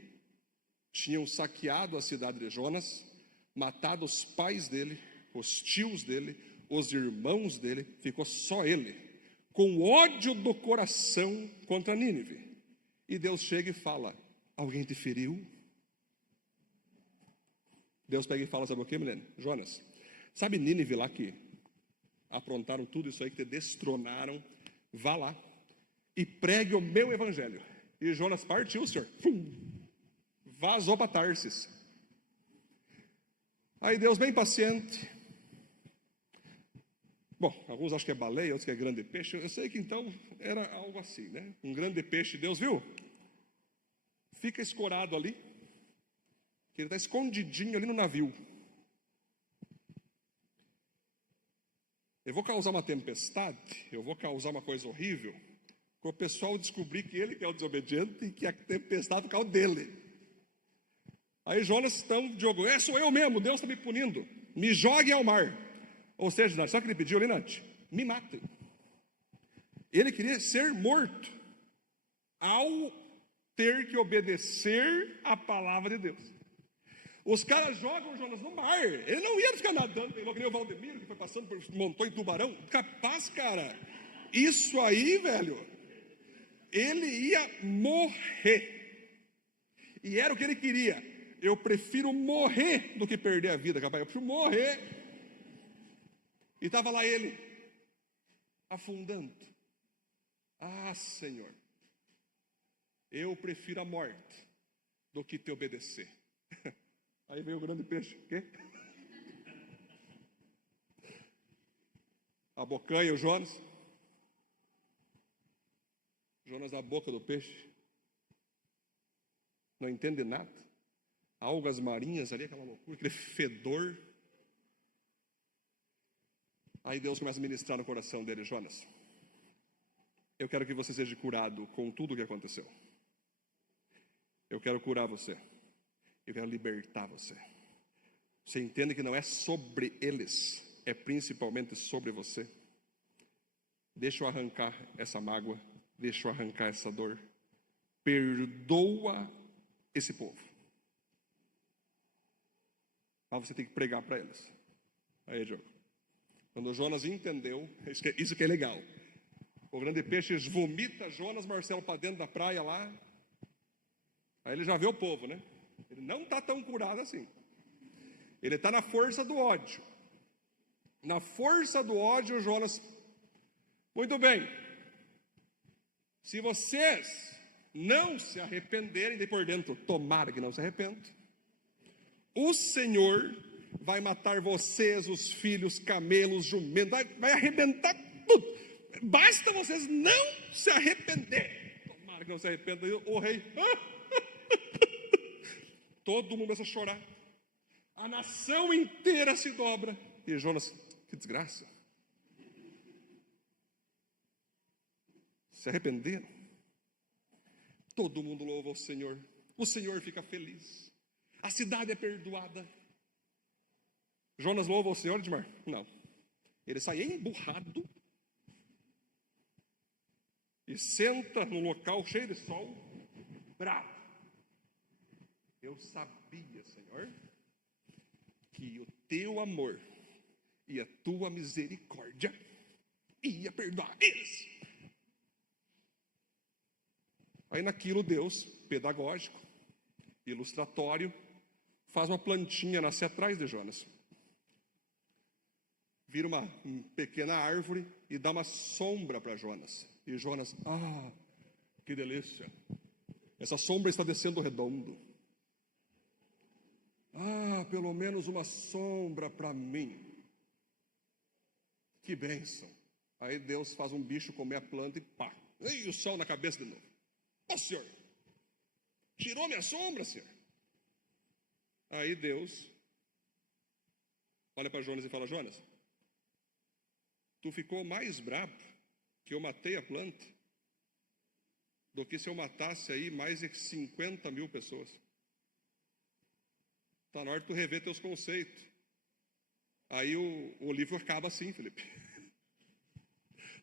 tinham saqueado a cidade de Jonas, matado os pais dele, os tios dele, os irmãos dele, ficou só ele, com ódio do coração contra Nínive. E Deus chega e fala: alguém te feriu? Deus pega e fala: sabe o que, Milene? Jonas, sabe Nínive lá que aprontaram tudo isso aí, que te destronaram? Vá lá e pregue o meu evangelho. E Jonas partiu, Senhor. Vazou para Tarsis. Aí Deus, bem paciente. Bom, alguns acham que é baleia, outros que é grande peixe. Eu sei que então era algo assim, né? Um grande peixe, Deus viu? Fica escorado ali, que ele está escondidinho ali no navio. Eu vou causar uma tempestade, eu vou causar uma coisa horrível, para o pessoal descobrir que ele que é o desobediente e que a tempestade caiu dele. Aí Jonas então jogou: sou eu mesmo, Deus está me punindo, me jogue ao mar. Ou seja, sabe o que ele pediu ali, Nath? Me mata. Ele queria ser morto ao ter que obedecer a palavra de Deus. Os caras jogam Jonas no mar. Ele não ia ficar nadando, que nem o Valdemiro, que foi passando por montou em tubarão. Capaz, cara. Isso aí, velho, ele ia morrer. E era o que ele queria. Eu prefiro morrer do que perder a vida, capaz. Eu prefiro morrer. E estava lá ele, afundando. Senhor, eu prefiro a morte do que te obedecer. Aí veio o grande peixe. O quê? Abocanha o Jonas. Jonas na boca do peixe. Não entende nada. Algas marinhas ali, aquela loucura, aquele fedor. Aí Deus começa a ministrar no coração dele: Jonas, eu quero que você seja curado com tudo o que aconteceu. Eu quero curar você. Eu quero libertar você. Você entende que não é sobre eles, é principalmente sobre você. Deixa eu arrancar essa mágoa, deixa eu arrancar essa dor. Perdoa esse povo. Mas você tem que pregar para eles. Aí, Diogo, quando Jonas entendeu, isso que é legal. O grande peixe vomita Jonas, Marcelo, para dentro da praia lá. Aí ele já vê o povo, né? Ele não está tão curado assim. Ele está na força do ódio. Na força do ódio, Jonas: muito bem, se vocês não se arrependerem, de por dentro, tomara que não se arrependam, o Senhor vai matar vocês, os filhos, camelos, jumentos, vai arrebentar tudo. Basta vocês não se arrepender. Tomara que não se arrependa. O rei, todo mundo começa a chorar. A nação inteira se dobra. E Jonas: que desgraça. Se arrependeram. Todo mundo louva o Senhor. O Senhor fica feliz. A cidade é perdoada. Jonas louva o Senhor, Edmar? Não. Ele sai emburrado e senta no local cheio de sol, bravo. Eu sabia, Senhor, que o teu amor e a tua misericórdia ia perdoar eles. Aí naquilo Deus, pedagógico, ilustratório, faz uma plantinha nascer atrás de Jonas. Vira uma pequena árvore e dá uma sombra para Jonas. E Jonas, que delícia. Essa sombra está descendo redondo. Pelo menos uma sombra para mim. Que bênção. Aí Deus faz um bicho comer a planta e pá. E o sol na cabeça de novo. Senhor, tirou minha sombra, Senhor. Aí Deus olha para Jonas e fala, Jonas, tu ficou mais bravo que eu matei a planta do que se eu matasse aí mais de 50 mil pessoas. Está na hora de tu rever teus conceitos. Aí o livro acaba assim, Felipe.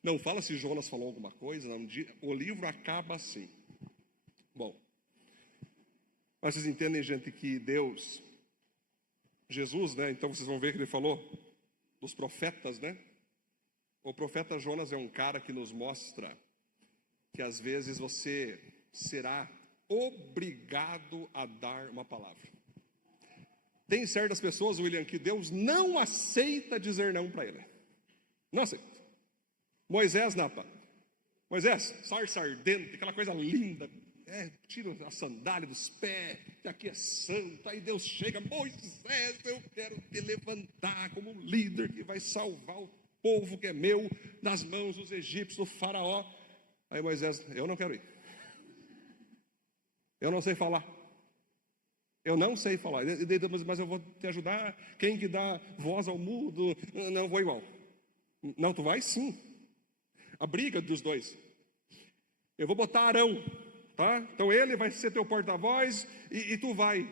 Não fala se Jonas falou alguma coisa, não, o livro acaba assim. Bom, mas vocês entendem, gente, que Deus, Jesus, né? Então vocês vão ver que ele falou dos profetas, né? O profeta Jonas é um cara que nos mostra que às vezes você será obrigado a dar uma palavra. Tem certas pessoas, William, que Deus não aceita dizer não para ele. Não aceita. Moisés, Napa. Moisés, sarça ardente, aquela coisa linda. Tira a sandália dos pés, que aqui é santo. Aí Deus chega, Moisés, eu quero te levantar como um líder que vai salvar o povo que é meu das mãos dos egípcios, do faraó. Aí Moisés, eu não quero ir. Eu não sei falar. Eu não sei falar, mas eu vou te ajudar. Quem que dá voz ao mudo? Não, vou igual. Não, tu vai sim. A briga dos dois. Eu vou botar Arão, tá? Então ele vai ser teu porta-voz e tu vai.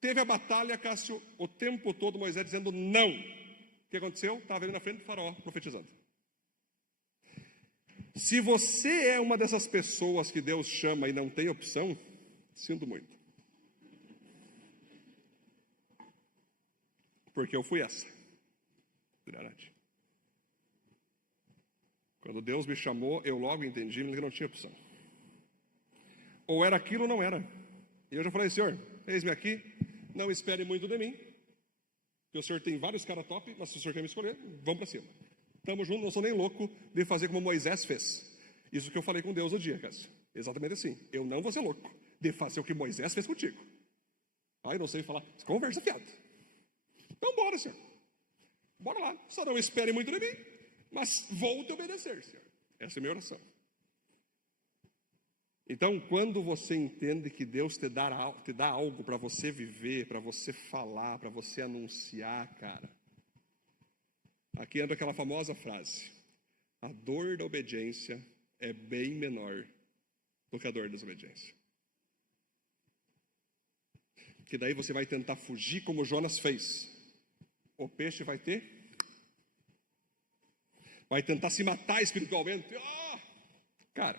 Teve a batalha, Cássio, o tempo todo Moisés dizendo não. O que aconteceu? Estava ele na frente do faraó, profetizando. Se você é uma dessas pessoas que Deus chama e não tem opção, sinto muito. Porque eu fui essa. Verdade. Quando Deus me chamou, eu logo entendi que não tinha opção. Ou era aquilo ou não era. E eu já falei, Senhor, eis-me aqui, não espere muito de mim, porque o Senhor tem vários caras top, mas se o Senhor quer me escolher, vamos para cima. Estamos juntos, não sou nem louco de fazer como Moisés fez. Isso que eu falei com Deus no dia, Cássio. Exatamente assim. Eu não vou ser louco de fazer o que Moisés fez contigo. Aí não sei falar, conversa fiada. Então bora, Senhor. Bora lá. Só não espere muito de mim, mas vou te obedecer, Senhor. Essa é a minha oração. Então, quando você entende que Deus te dá algo para você viver, para você falar, para você anunciar, cara. Aqui entra aquela famosa frase: a dor da obediência é bem menor do que a dor da desobediência. Que daí você vai tentar fugir como Jonas fez. O peixe vai tentar se matar espiritualmente. Cara,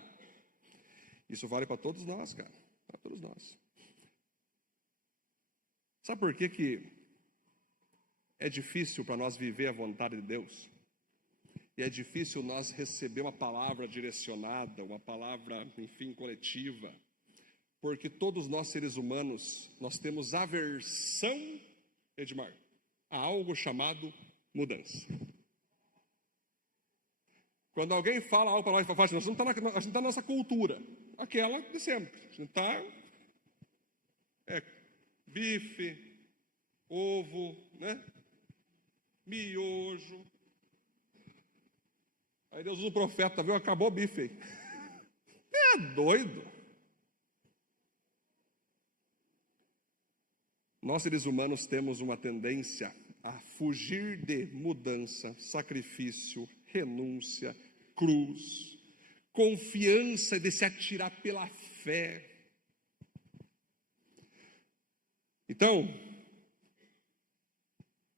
isso vale para todos nós, cara. Para todos nós. Sabe por que é difícil para nós viver a vontade de Deus? E é difícil nós receber uma palavra direcionada, uma palavra, enfim, coletiva. Porque todos nós, seres humanos, nós temos aversão, Edmar, a algo chamado mudança. Quando alguém fala algo para nós, fala, a gente não está na nossa cultura, aquela de sempre. A gente está, bife, ovo, né? Miojo. Aí Deus usa o profeta, viu? Acabou o bife aí. É doido. Nós, seres humanos, temos uma tendência a fugir de mudança, sacrifício, renúncia, cruz, confiança de se atirar pela fé. Então,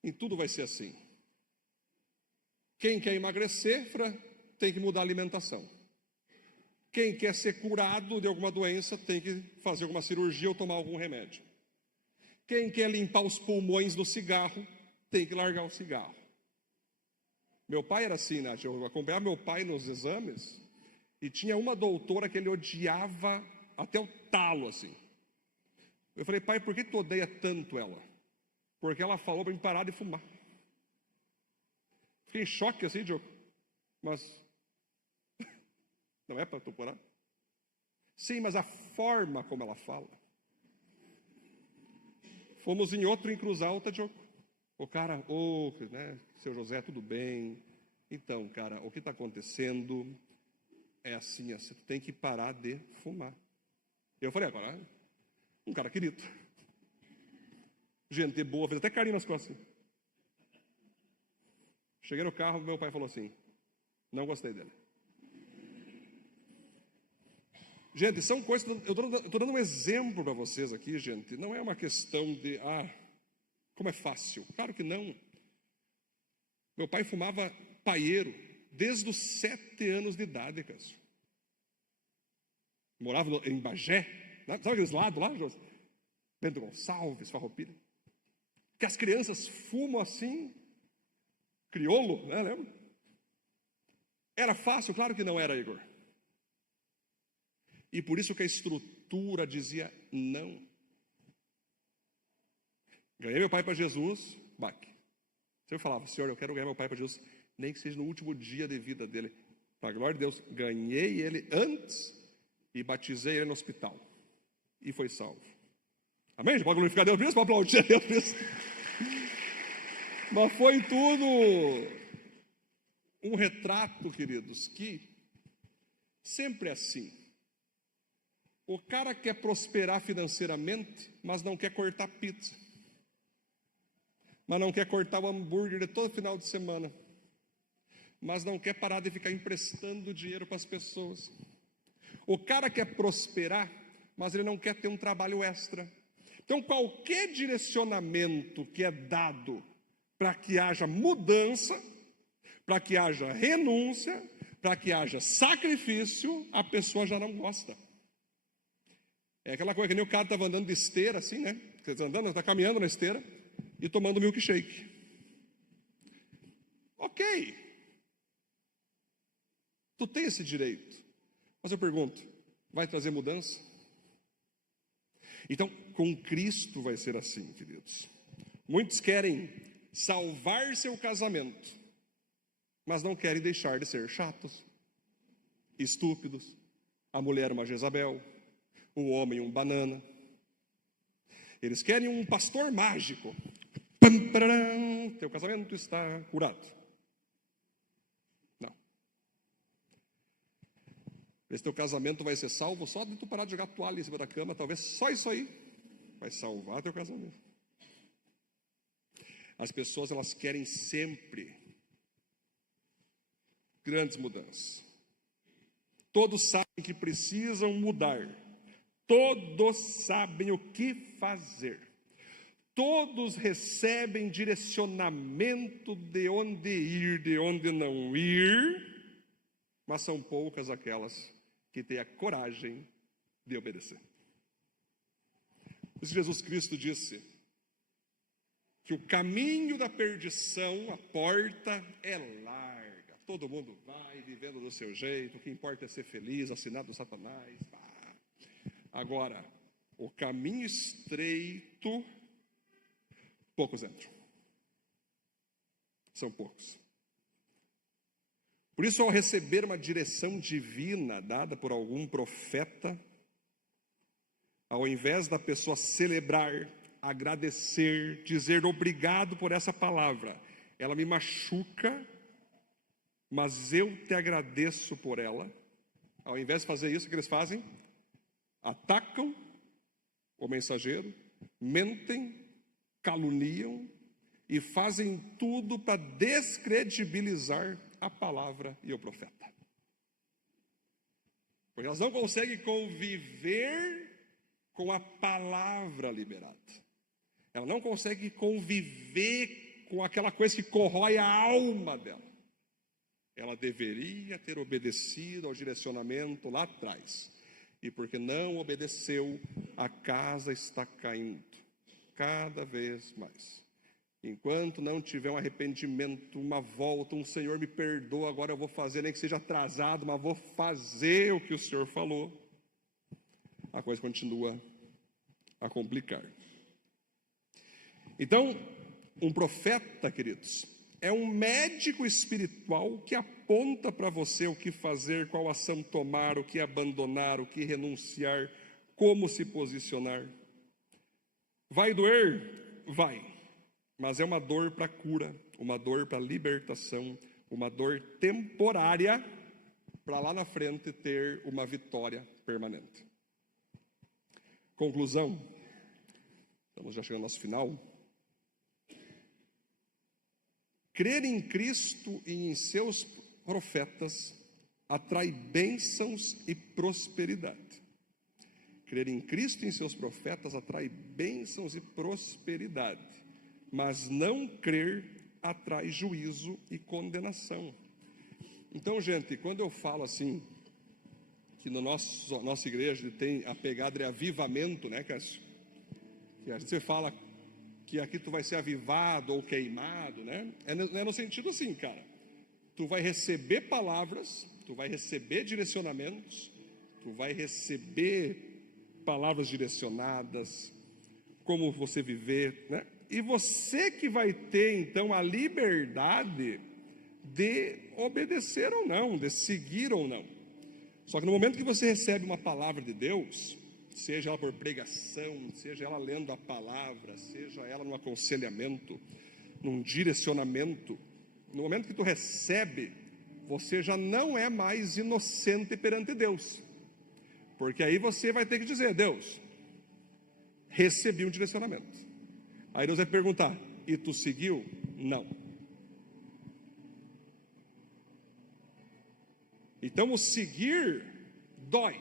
em tudo vai ser assim. Quem quer emagrecer, tem que mudar a alimentação. Quem quer ser curado de alguma doença tem que fazer alguma cirurgia ou tomar algum remédio. Quem quer limpar os pulmões do cigarro tem que largar o cigarro. Meu pai era assim, né? Eu acompanhava meu pai nos exames e tinha uma doutora que ele odiava até o talo, assim. Eu falei, pai, por que tu odeia tanto ela? Porque ela falou para mim parar de fumar. Fiquei em choque assim, Diogo. Mas não é para tu parar? Sim, mas a forma como ela fala. Fomos em outro em Cruz Alta, Diogo. O cara, né, seu José, tudo bem? Então, cara, o que está acontecendo é assim, você tem que parar de fumar. Eu falei, agora, um cara querido. Gente boa, fez até carinho nas costas. Cheguei no carro, meu pai falou assim, não gostei dele. Gente, são coisas, eu estou dando um exemplo para vocês aqui, gente. Não é uma questão de, como é fácil. Claro que não. Meu pai fumava paieiro desde os 7 anos de idade, Cássio. Morava em Bagé, né? Sabe aqueles lados lá, José? Bento Gonçalves, Farroupilha. Que as crianças fumam assim, crioulo, né? Lembra? Era fácil? Claro que não era, Igor. E por isso que a estrutura dizia não. Ganhei meu pai para Jesus, Você falava, Senhor, eu quero ganhar meu pai para Jesus, nem que seja no último dia de vida dele. Para a glória de Deus, ganhei ele antes e batizei ele no hospital. E foi salvo. Amém? Já pode glorificar Deus por isso? Pode aplaudir a Deus por isso? Mas foi tudo um retrato, queridos, que sempre é assim. O cara quer prosperar financeiramente, mas não quer cortar pizza. Mas não quer cortar o hambúrguer de todo final de semana. Mas não quer parar de ficar emprestando dinheiro para as pessoas. O cara quer prosperar, mas ele não quer ter um trabalho extra. Então, qualquer direcionamento que é dado para que haja mudança, para que haja renúncia, para que haja sacrifício, a pessoa já não gosta. É aquela coisa que nem o cara estava andando de esteira, assim, né? Você está caminhando na esteira e tomando milkshake. Ok. Tu tem esse direito. Mas eu pergunto, vai trazer mudança? Então, com Cristo vai ser assim, queridos. Muitos querem salvar seu casamento, mas não querem deixar de ser chatos, estúpidos, a mulher uma Jezabel, o homem um banana. Eles querem um pastor mágico. Pam, pararam, teu casamento está curado. Não. Esse teu casamento vai ser salvo só de tu parar de jogar toalha em cima da cama. Talvez só isso aí vai salvar teu casamento. As pessoas, elas querem sempre grandes mudanças. Todos sabem que precisam mudar. Todos sabem o que fazer. Todos recebem direcionamento de onde ir, de onde não ir, mas são poucas aquelas que têm a coragem de obedecer. Por isso Jesus Cristo disse que o caminho da perdição, a porta é larga. Todo mundo vai vivendo do seu jeito, o que importa é ser feliz, assinado do Satanás. Agora, o caminho estreito, poucos entram. São poucos. Por isso, ao receber uma direção divina dada por algum profeta, ao invés da pessoa celebrar, agradecer, dizer obrigado por essa palavra, ela me machuca, mas eu te agradeço por ela. Ao invés de fazer isso, o que eles fazem? Atacam o mensageiro, mentem, caluniam e fazem tudo para descredibilizar a palavra e o profeta. Porque elas não conseguem conviver com a palavra liberada. Ela não consegue conviver com aquela coisa que corrói a alma dela. Ela deveria ter obedecido ao direcionamento lá atrás. E porque não obedeceu, a casa está caindo cada vez mais. Enquanto não tiver um arrependimento, uma volta, um Senhor me perdoa, agora eu vou fazer, nem que seja atrasado, mas vou fazer o que o Senhor falou, a coisa continua a complicar. Então, um profeta, queridos, é um médico espiritual que aponta para você o que fazer, qual ação tomar, o que abandonar, o que renunciar, como se posicionar. Vai doer? Vai. Mas é uma dor para cura, uma dor para libertação, uma dor temporária, para lá na frente ter uma vitória permanente. Conclusão, estamos já chegando ao nosso final. Crer em Cristo e em seus profetas atrai bênçãos e prosperidade. Crer em Cristo e em seus profetas atrai bênçãos e prosperidade. Mas não crer atrai juízo e condenação. Então, gente, quando eu falo assim, que no nossa igreja tem a pegada de avivamento, né, Cássio? Que a gente fala que aqui tu vai ser avivado ou queimado, né? É no sentido assim, cara. Tu vai receber palavras, tu vai receber direcionamentos, tu vai receber palavras direcionadas, como você viver, né? E você que vai ter, então, a liberdade de obedecer ou não, de seguir ou não. Só que no momento que você recebe uma palavra de Deus, seja ela por pregação, seja ela lendo a palavra, seja ela num aconselhamento, num direcionamento, no momento que tu recebe, você já não é mais inocente perante Deus. Porque aí você vai ter que dizer: Deus, recebi um direcionamento. Aí Deus vai perguntar: e tu seguiu? Não. Então o seguir dói,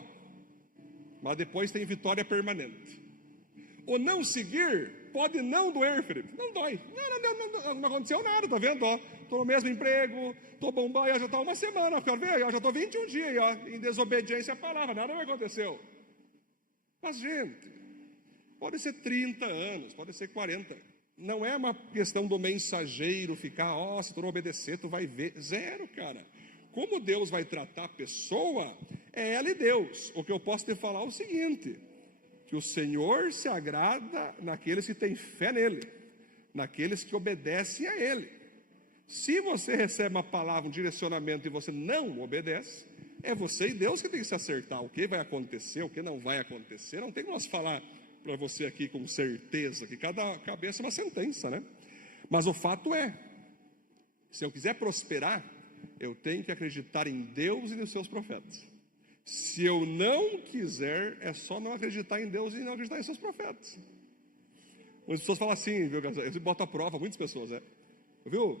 mas depois tem vitória permanente. O não seguir pode não doer, Felipe. Não dói. Não aconteceu nada, tá vendo? Estou no mesmo emprego, estou bombando, já estou uma semana, quero ver, já estou 21 dias em desobediência à palavra, nada me aconteceu. Mas, gente, pode ser 30 anos, pode ser 40. Não é uma questão do mensageiro ficar, se tu não obedecer, tu vai ver. Zero, cara. Como Deus vai tratar a pessoa, é ela e Deus. O que eu posso te falar é o seguinte: que o Senhor se agrada naqueles que têm fé nele, naqueles que obedecem a ele. Se você recebe uma palavra, um direcionamento, e você não obedece, é você e Deus que tem que se acertar. O que vai acontecer, o que não vai acontecer, não tem como nós falar para você aqui com certeza, que cada cabeça é uma sentença, né? Mas o fato é, se eu quiser prosperar, eu tenho que acreditar em Deus e nos seus profetas. Se eu não quiser, é só não acreditar em Deus e não acreditar em seus profetas. Muitas pessoas falam assim, viu? Eu boto à prova, muitas pessoas, né? Viu?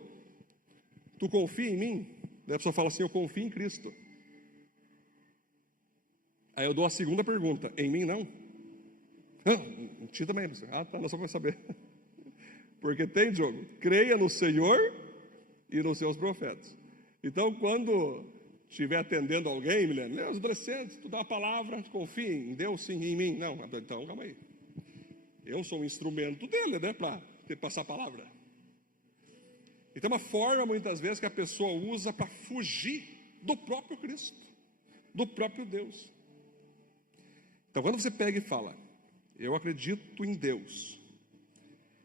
Tu confia em mim? Daí a pessoa fala assim: eu confio em Cristo. Aí eu dou a segunda pergunta: em mim não? Em ti também. Tá, nós só vamos saber. Porque tem, Diogo, creia no Senhor e nos seus profetas. Então, quando estiver atendendo alguém, Milena, os adolescentes, tu dá uma palavra, confia em Deus, sim, em mim. Não, então, calma aí. Eu sou um instrumento dele, né, para passar a palavra. Então, uma forma, muitas vezes, que a pessoa usa para fugir do próprio Cristo, do próprio Deus. Então, quando você pega e fala: eu acredito em Deus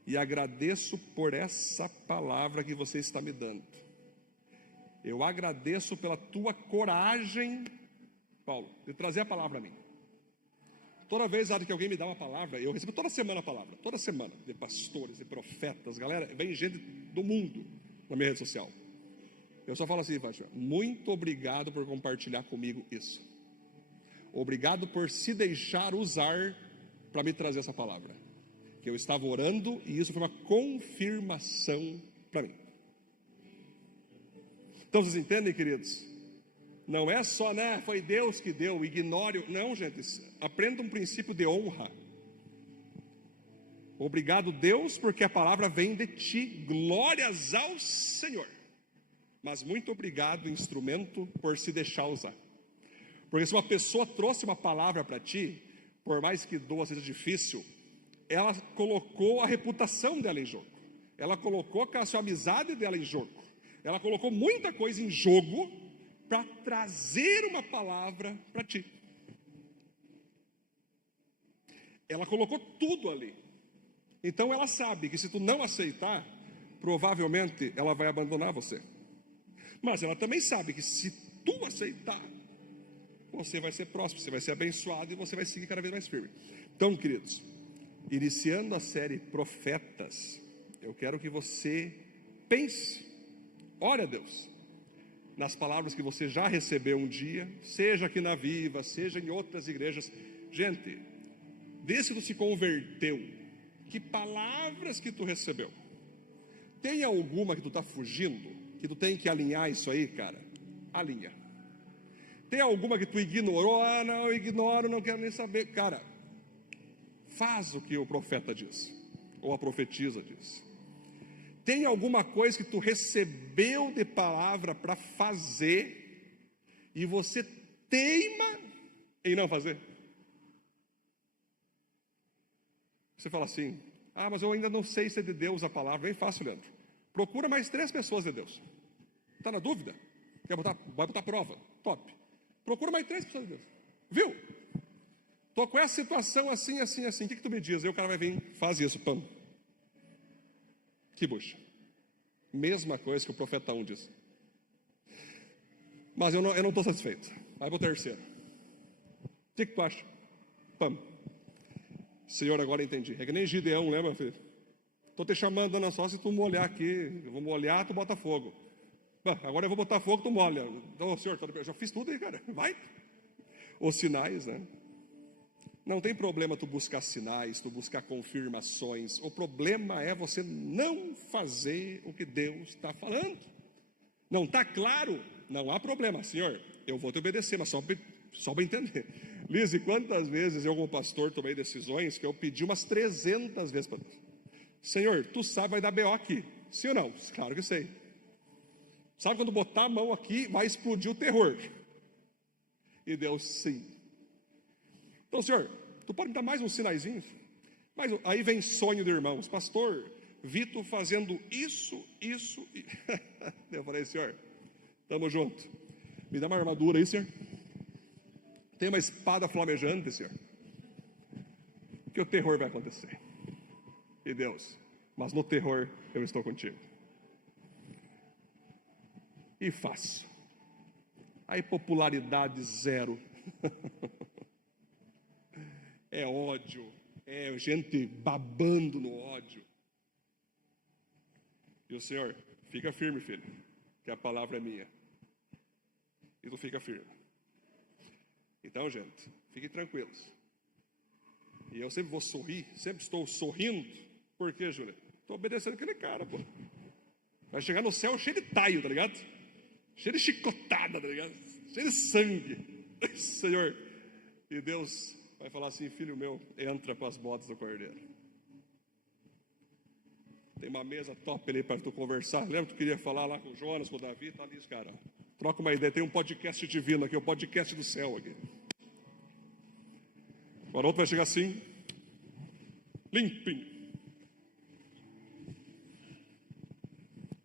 e agradeço por essa palavra que você está me dando. Eu agradeço pela tua coragem, Paulo, de trazer a palavra a mim. Toda vez que alguém me dá uma palavra, eu recebo toda semana a palavra, toda semana, de pastores, de profetas, galera, vem gente do mundo na minha rede social. Eu só falo assim: muito obrigado por compartilhar comigo isso. Obrigado por se deixar usar para me trazer essa palavra. Que eu estava orando e isso foi uma confirmação para mim. Então vocês entendem, queridos? Não é só, né, foi Deus que deu, ignore. Não, gente, aprenda um princípio de honra. Obrigado, Deus, porque a palavra vem de ti. Glórias ao Senhor. Mas muito obrigado, instrumento, por se deixar usar. Porque se uma pessoa trouxe uma palavra para ti, por mais que doa seja difícil, ela colocou a reputação dela em jogo. Ela colocou a sua amizade dela em jogo. Ela colocou muita coisa em jogo para trazer uma palavra para ti. Ela colocou tudo ali. Então ela sabe que se tu não aceitar, provavelmente ela vai abandonar você. Mas ela também sabe que se tu aceitar, você vai ser próximo, você vai ser abençoado e você vai seguir cada vez mais firme. Então, queridos, iniciando a série Profetas, eu quero que você pense, ore a Deus, nas palavras que você já recebeu um dia, seja aqui na Viva, seja em outras igrejas. Gente, desde que tu se converteu, que palavras que tu recebeu? Tem alguma que tu está fugindo? Que tu tem que alinhar isso aí, cara? Alinha. Tem alguma que tu ignorou? Ah, não, eu ignoro, não quero nem saber. Cara, faz o que o profeta diz, ou a profetisa diz. Tem alguma coisa que tu recebeu de palavra para fazer, e você teima em não fazer? Você fala assim, ah, mas eu ainda não sei se é de Deus a palavra. Bem fácil, Leandro. Procura mais 3 pessoas de Deus. Está na dúvida? Vai botar prova. Top. Procura mais 3 pessoas de Deus. Viu? Estou com essa situação assim, assim, assim. O que tu me diz? Aí o cara vai vir, faz isso, pão. Que bucha. Mesma coisa que o profeta disse. Mas eu não estou satisfeito. Vai para o terceiro. O que tu acha? Pão. Senhor, agora entendi. É que nem Gideão, lembra, filho? Estou te chamando, Ana, só se tu molhar aqui. Eu vou molhar, tu bota fogo. Bom, agora eu vou botar fogo, tu molha. Então, Senhor, eu já fiz tudo aí, cara. Vai. Os sinais, né? Não tem problema tu buscar sinais, tu buscar confirmações. O problema é você não fazer o que Deus está falando. Não está claro? Não há problema. Senhor, eu vou te obedecer, mas só para entender. Lise, quantas vezes eu como pastor tomei decisões que eu pedi umas 300 vezes para Deus. Senhor, tu sabe, vai dar BO aqui. Sim ou não? Claro que sei. Sabe quando botar a mão aqui, vai explodir o terror. E Deus, sim. Então, Senhor, tu pode me dar mais uns sinaizinhos? Mas aí vem sonho de irmãos. Pastor, vi tu fazendo isso. Eu falei, Senhor, tamo junto. Me dá uma armadura aí, Senhor. Tem uma espada flamejante, Senhor. Que o terror vai acontecer. E Deus, mas no terror eu estou contigo. E faço. Aí popularidade zero. É ódio. É gente babando no ódio. E o Senhor, fica firme, filho, que a palavra é minha. E tu fica firme. Então, gente, fiquem tranquilos. E eu sempre vou sorrir, sempre estou sorrindo. Por quê, Júlia? Estou obedecendo aquele cara, pô. Vai chegar no céu cheio de taio, tá ligado? Cheio de chicotada, tá ligado? Cheio de sangue. Senhor. E Deus vai falar assim, filho meu, entra com as botas do cordeiro. Tem uma mesa top ali para tu conversar. Lembra que tu queria falar lá com o Jonas, com o Davi? Tá ali, cara. Troca uma ideia. Tem um podcast divino aqui, o podcast do céu aqui. Agora outro vai chegar assim, limpinho.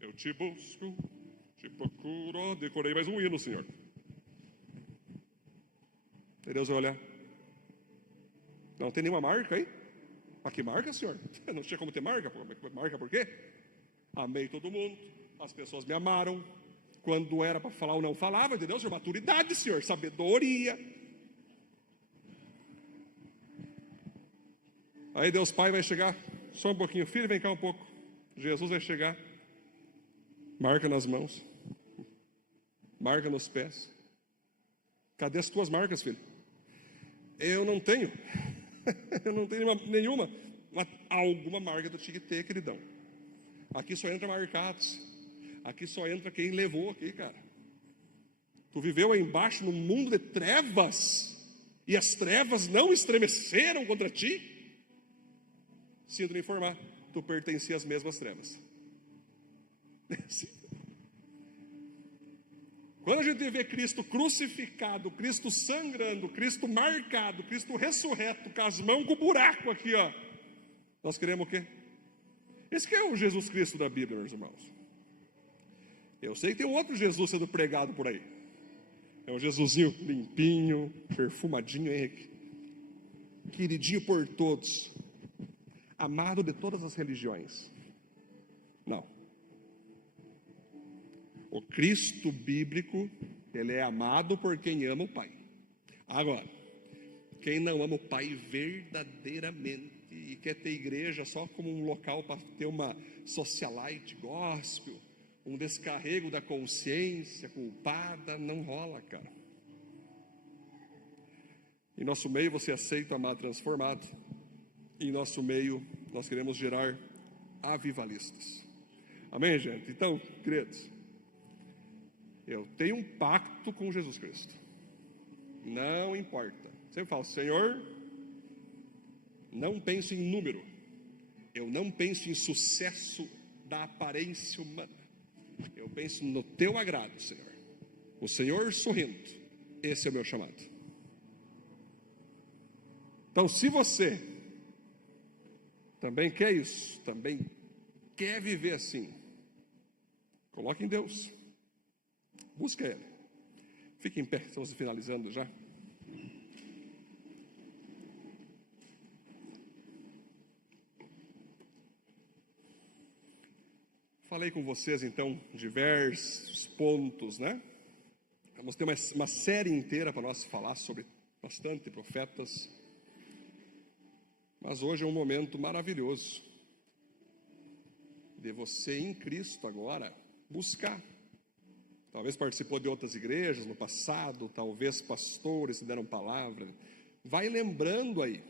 Eu te busco, te procuro. Decorei mais um hino, Senhor. E Deus vai olhar. Não tem nenhuma marca aí? Mas que marca, Senhor? Não tinha como ter marca? Marca por quê? Amei todo mundo. As pessoas me amaram. Quando era para falar ou não falava, entendeu, Senhor? Maturidade, Senhor. Sabedoria. Aí Deus Pai vai chegar. Só um pouquinho. Filho, vem cá um pouco. Jesus vai chegar. Marca nas mãos. Marca nos pés. Cadê as tuas marcas, filho? Eu não tenho. Eu não tenho nenhuma. Mas alguma marca tu tinha que ter, queridão. Aqui só entra marcados. Aqui só entra quem levou aqui, cara. Tu viveu aí embaixo no mundo de trevas. E as trevas não estremeceram contra ti. Sinto lhe informar, tu pertencia às mesmas trevas. Quando a gente vê Cristo crucificado, Cristo sangrando, Cristo marcado, Cristo ressurreto, com as mãos com o buraco aqui, ó, nós queremos o quê? Esse que é o Jesus Cristo da Bíblia, meus irmãos. Eu sei que tem um outro Jesus sendo pregado por aí. É um Jesusinho limpinho, perfumadinho, Henrique, queridinho por todos, amado de todas as religiões. Não. O Cristo bíblico, ele é amado por quem ama o Pai. Agora, quem não ama o Pai verdadeiramente e quer ter igreja só como um local para ter uma socialite gospel, um descarrego da consciência culpada, não rola, cara. Em nosso meio você aceita amar transformado. Em nosso meio nós queremos gerar avivalistas. Amém, gente? Então, queridos, eu tenho um pacto com Jesus Cristo. Não importa. Sempre falo, Senhor, não penso em número. Eu não penso em sucesso da aparência humana. Eu penso no teu agrado, Senhor. O Senhor sorrindo. Esse é o meu chamado. Então, se você também quer isso, também quer viver assim, coloque em Deus. Busca Ele. Fique em pé, estamos finalizando já. Falei com vocês, então, diversos pontos, né? Vamos ter uma série inteira para nós falar sobre bastante profetas. Mas hoje é um momento maravilhoso de você em Cristo agora buscar. Talvez participou de outras igrejas no passado, talvez pastores te deram palavra. Vai lembrando aí.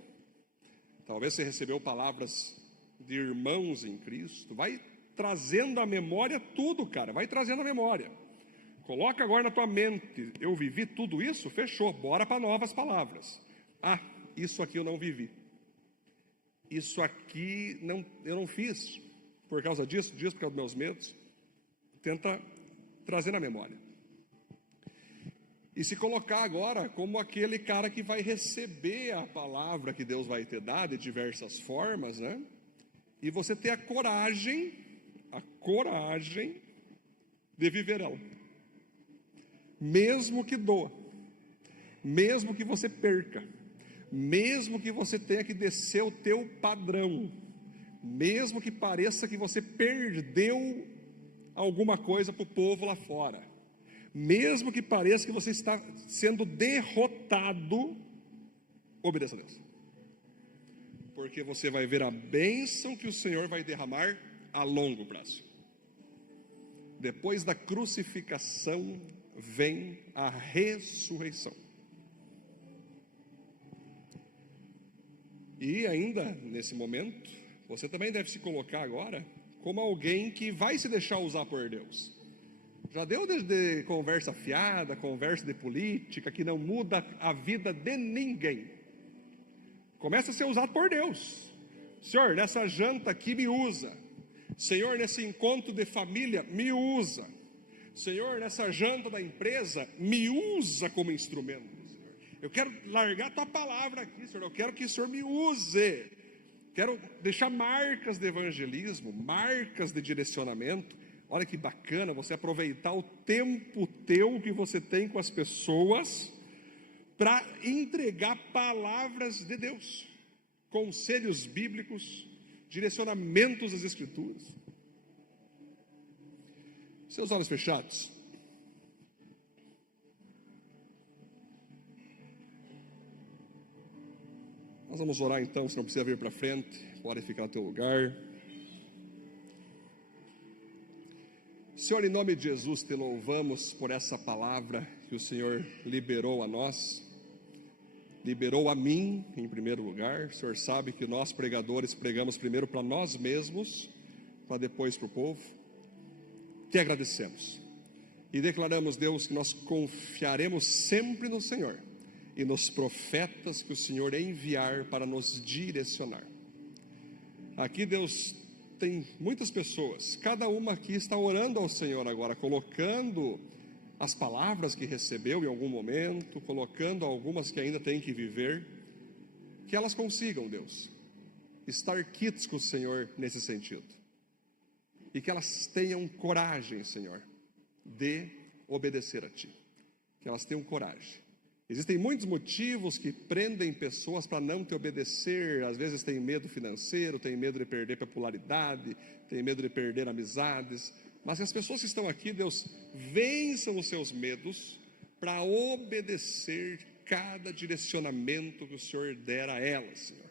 Talvez você recebeu palavras de irmãos em Cristo. Vai trazendo à memória tudo, cara. Vai trazendo à memória. Coloca agora na tua mente. Eu vivi tudo isso? Fechou. Bora para novas palavras. Ah, isso aqui eu não vivi. Isso aqui eu não fiz. Por causa disso, por causa dos meus medos. Tenta trazer na memória. E se colocar agora como aquele cara que vai receber a palavra que Deus vai te dar de diversas formas, né? E você ter a coragem de viver ela. Mesmo que doa, mesmo que você perca, mesmo que você tenha que descer o teu padrão, mesmo que pareça que você perdeu alguma coisa para o povo lá fora, mesmo que pareça que você está sendo derrotado, obedeça a Deus, porque você vai ver a bênção que o Senhor vai derramar a longo prazo. Depois da crucificação vem a ressurreição. E ainda nesse momento, você também deve se colocar agora como alguém que vai se deixar usar por Deus. Já deu de conversa fiada, conversa de política, que não muda a vida de ninguém. Começa a ser usado por Deus. Senhor, nessa janta aqui me usa. Senhor, nesse encontro de família, me usa. Senhor, nessa janta da empresa, me usa como instrumento, Senhor. Eu quero largar a tua palavra aqui, Senhor. Eu quero que o Senhor me use. Quero deixar marcas de evangelismo, marcas de direcionamento. Olha que bacana você aproveitar o tempo teu que você tem com as pessoas para entregar palavras de Deus, conselhos bíblicos, direcionamentos das Escrituras. Seus olhos fechados. Nós vamos orar então, você não precisa vir para frente, pode ficar no teu lugar. Senhor, em nome de Jesus, te louvamos por essa palavra que o Senhor liberou a nós, liberou a mim em primeiro lugar. O Senhor sabe que nós pregadores pregamos primeiro para nós mesmos, para depois para o povo. Te agradecemos e declaramos, Deus, que nós confiaremos sempre no Senhor e nos profetas que o Senhor enviar para nos direcionar. Aqui, Deus, tem muitas pessoas, cada uma aqui está orando ao Senhor agora, colocando as palavras que recebeu em algum momento, colocando algumas que ainda tem que viver, que elas consigam, Deus, estar quites com o Senhor nesse sentido. E que elas tenham coragem, Senhor, de obedecer a Ti. Que elas tenham coragem. Existem muitos motivos que prendem pessoas para não te obedecer. Às vezes tem medo financeiro, tem medo de perder popularidade, tem medo de perder amizades. Mas que as pessoas que estão aqui, Deus, vençam os seus medos para obedecer cada direcionamento que o Senhor der a elas, Senhor.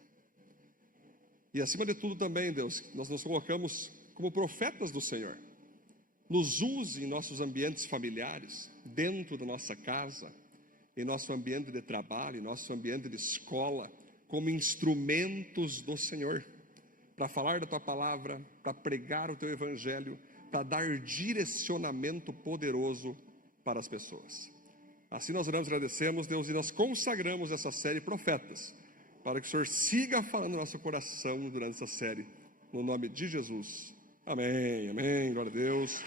E acima de tudo também, Deus, nós nos colocamos como profetas do Senhor. Nos use em nossos ambientes familiares, dentro da nossa casa, em nosso ambiente de trabalho, em nosso ambiente de escola, como instrumentos do Senhor, para falar da Tua palavra, para pregar o Teu Evangelho, para dar direcionamento poderoso para as pessoas. Assim nós oramos e agradecemos, Deus, e nós consagramos essa série Profetas, para que o Senhor siga falando no nosso coração durante essa série, no nome de Jesus. Amém, amém, glória a Deus.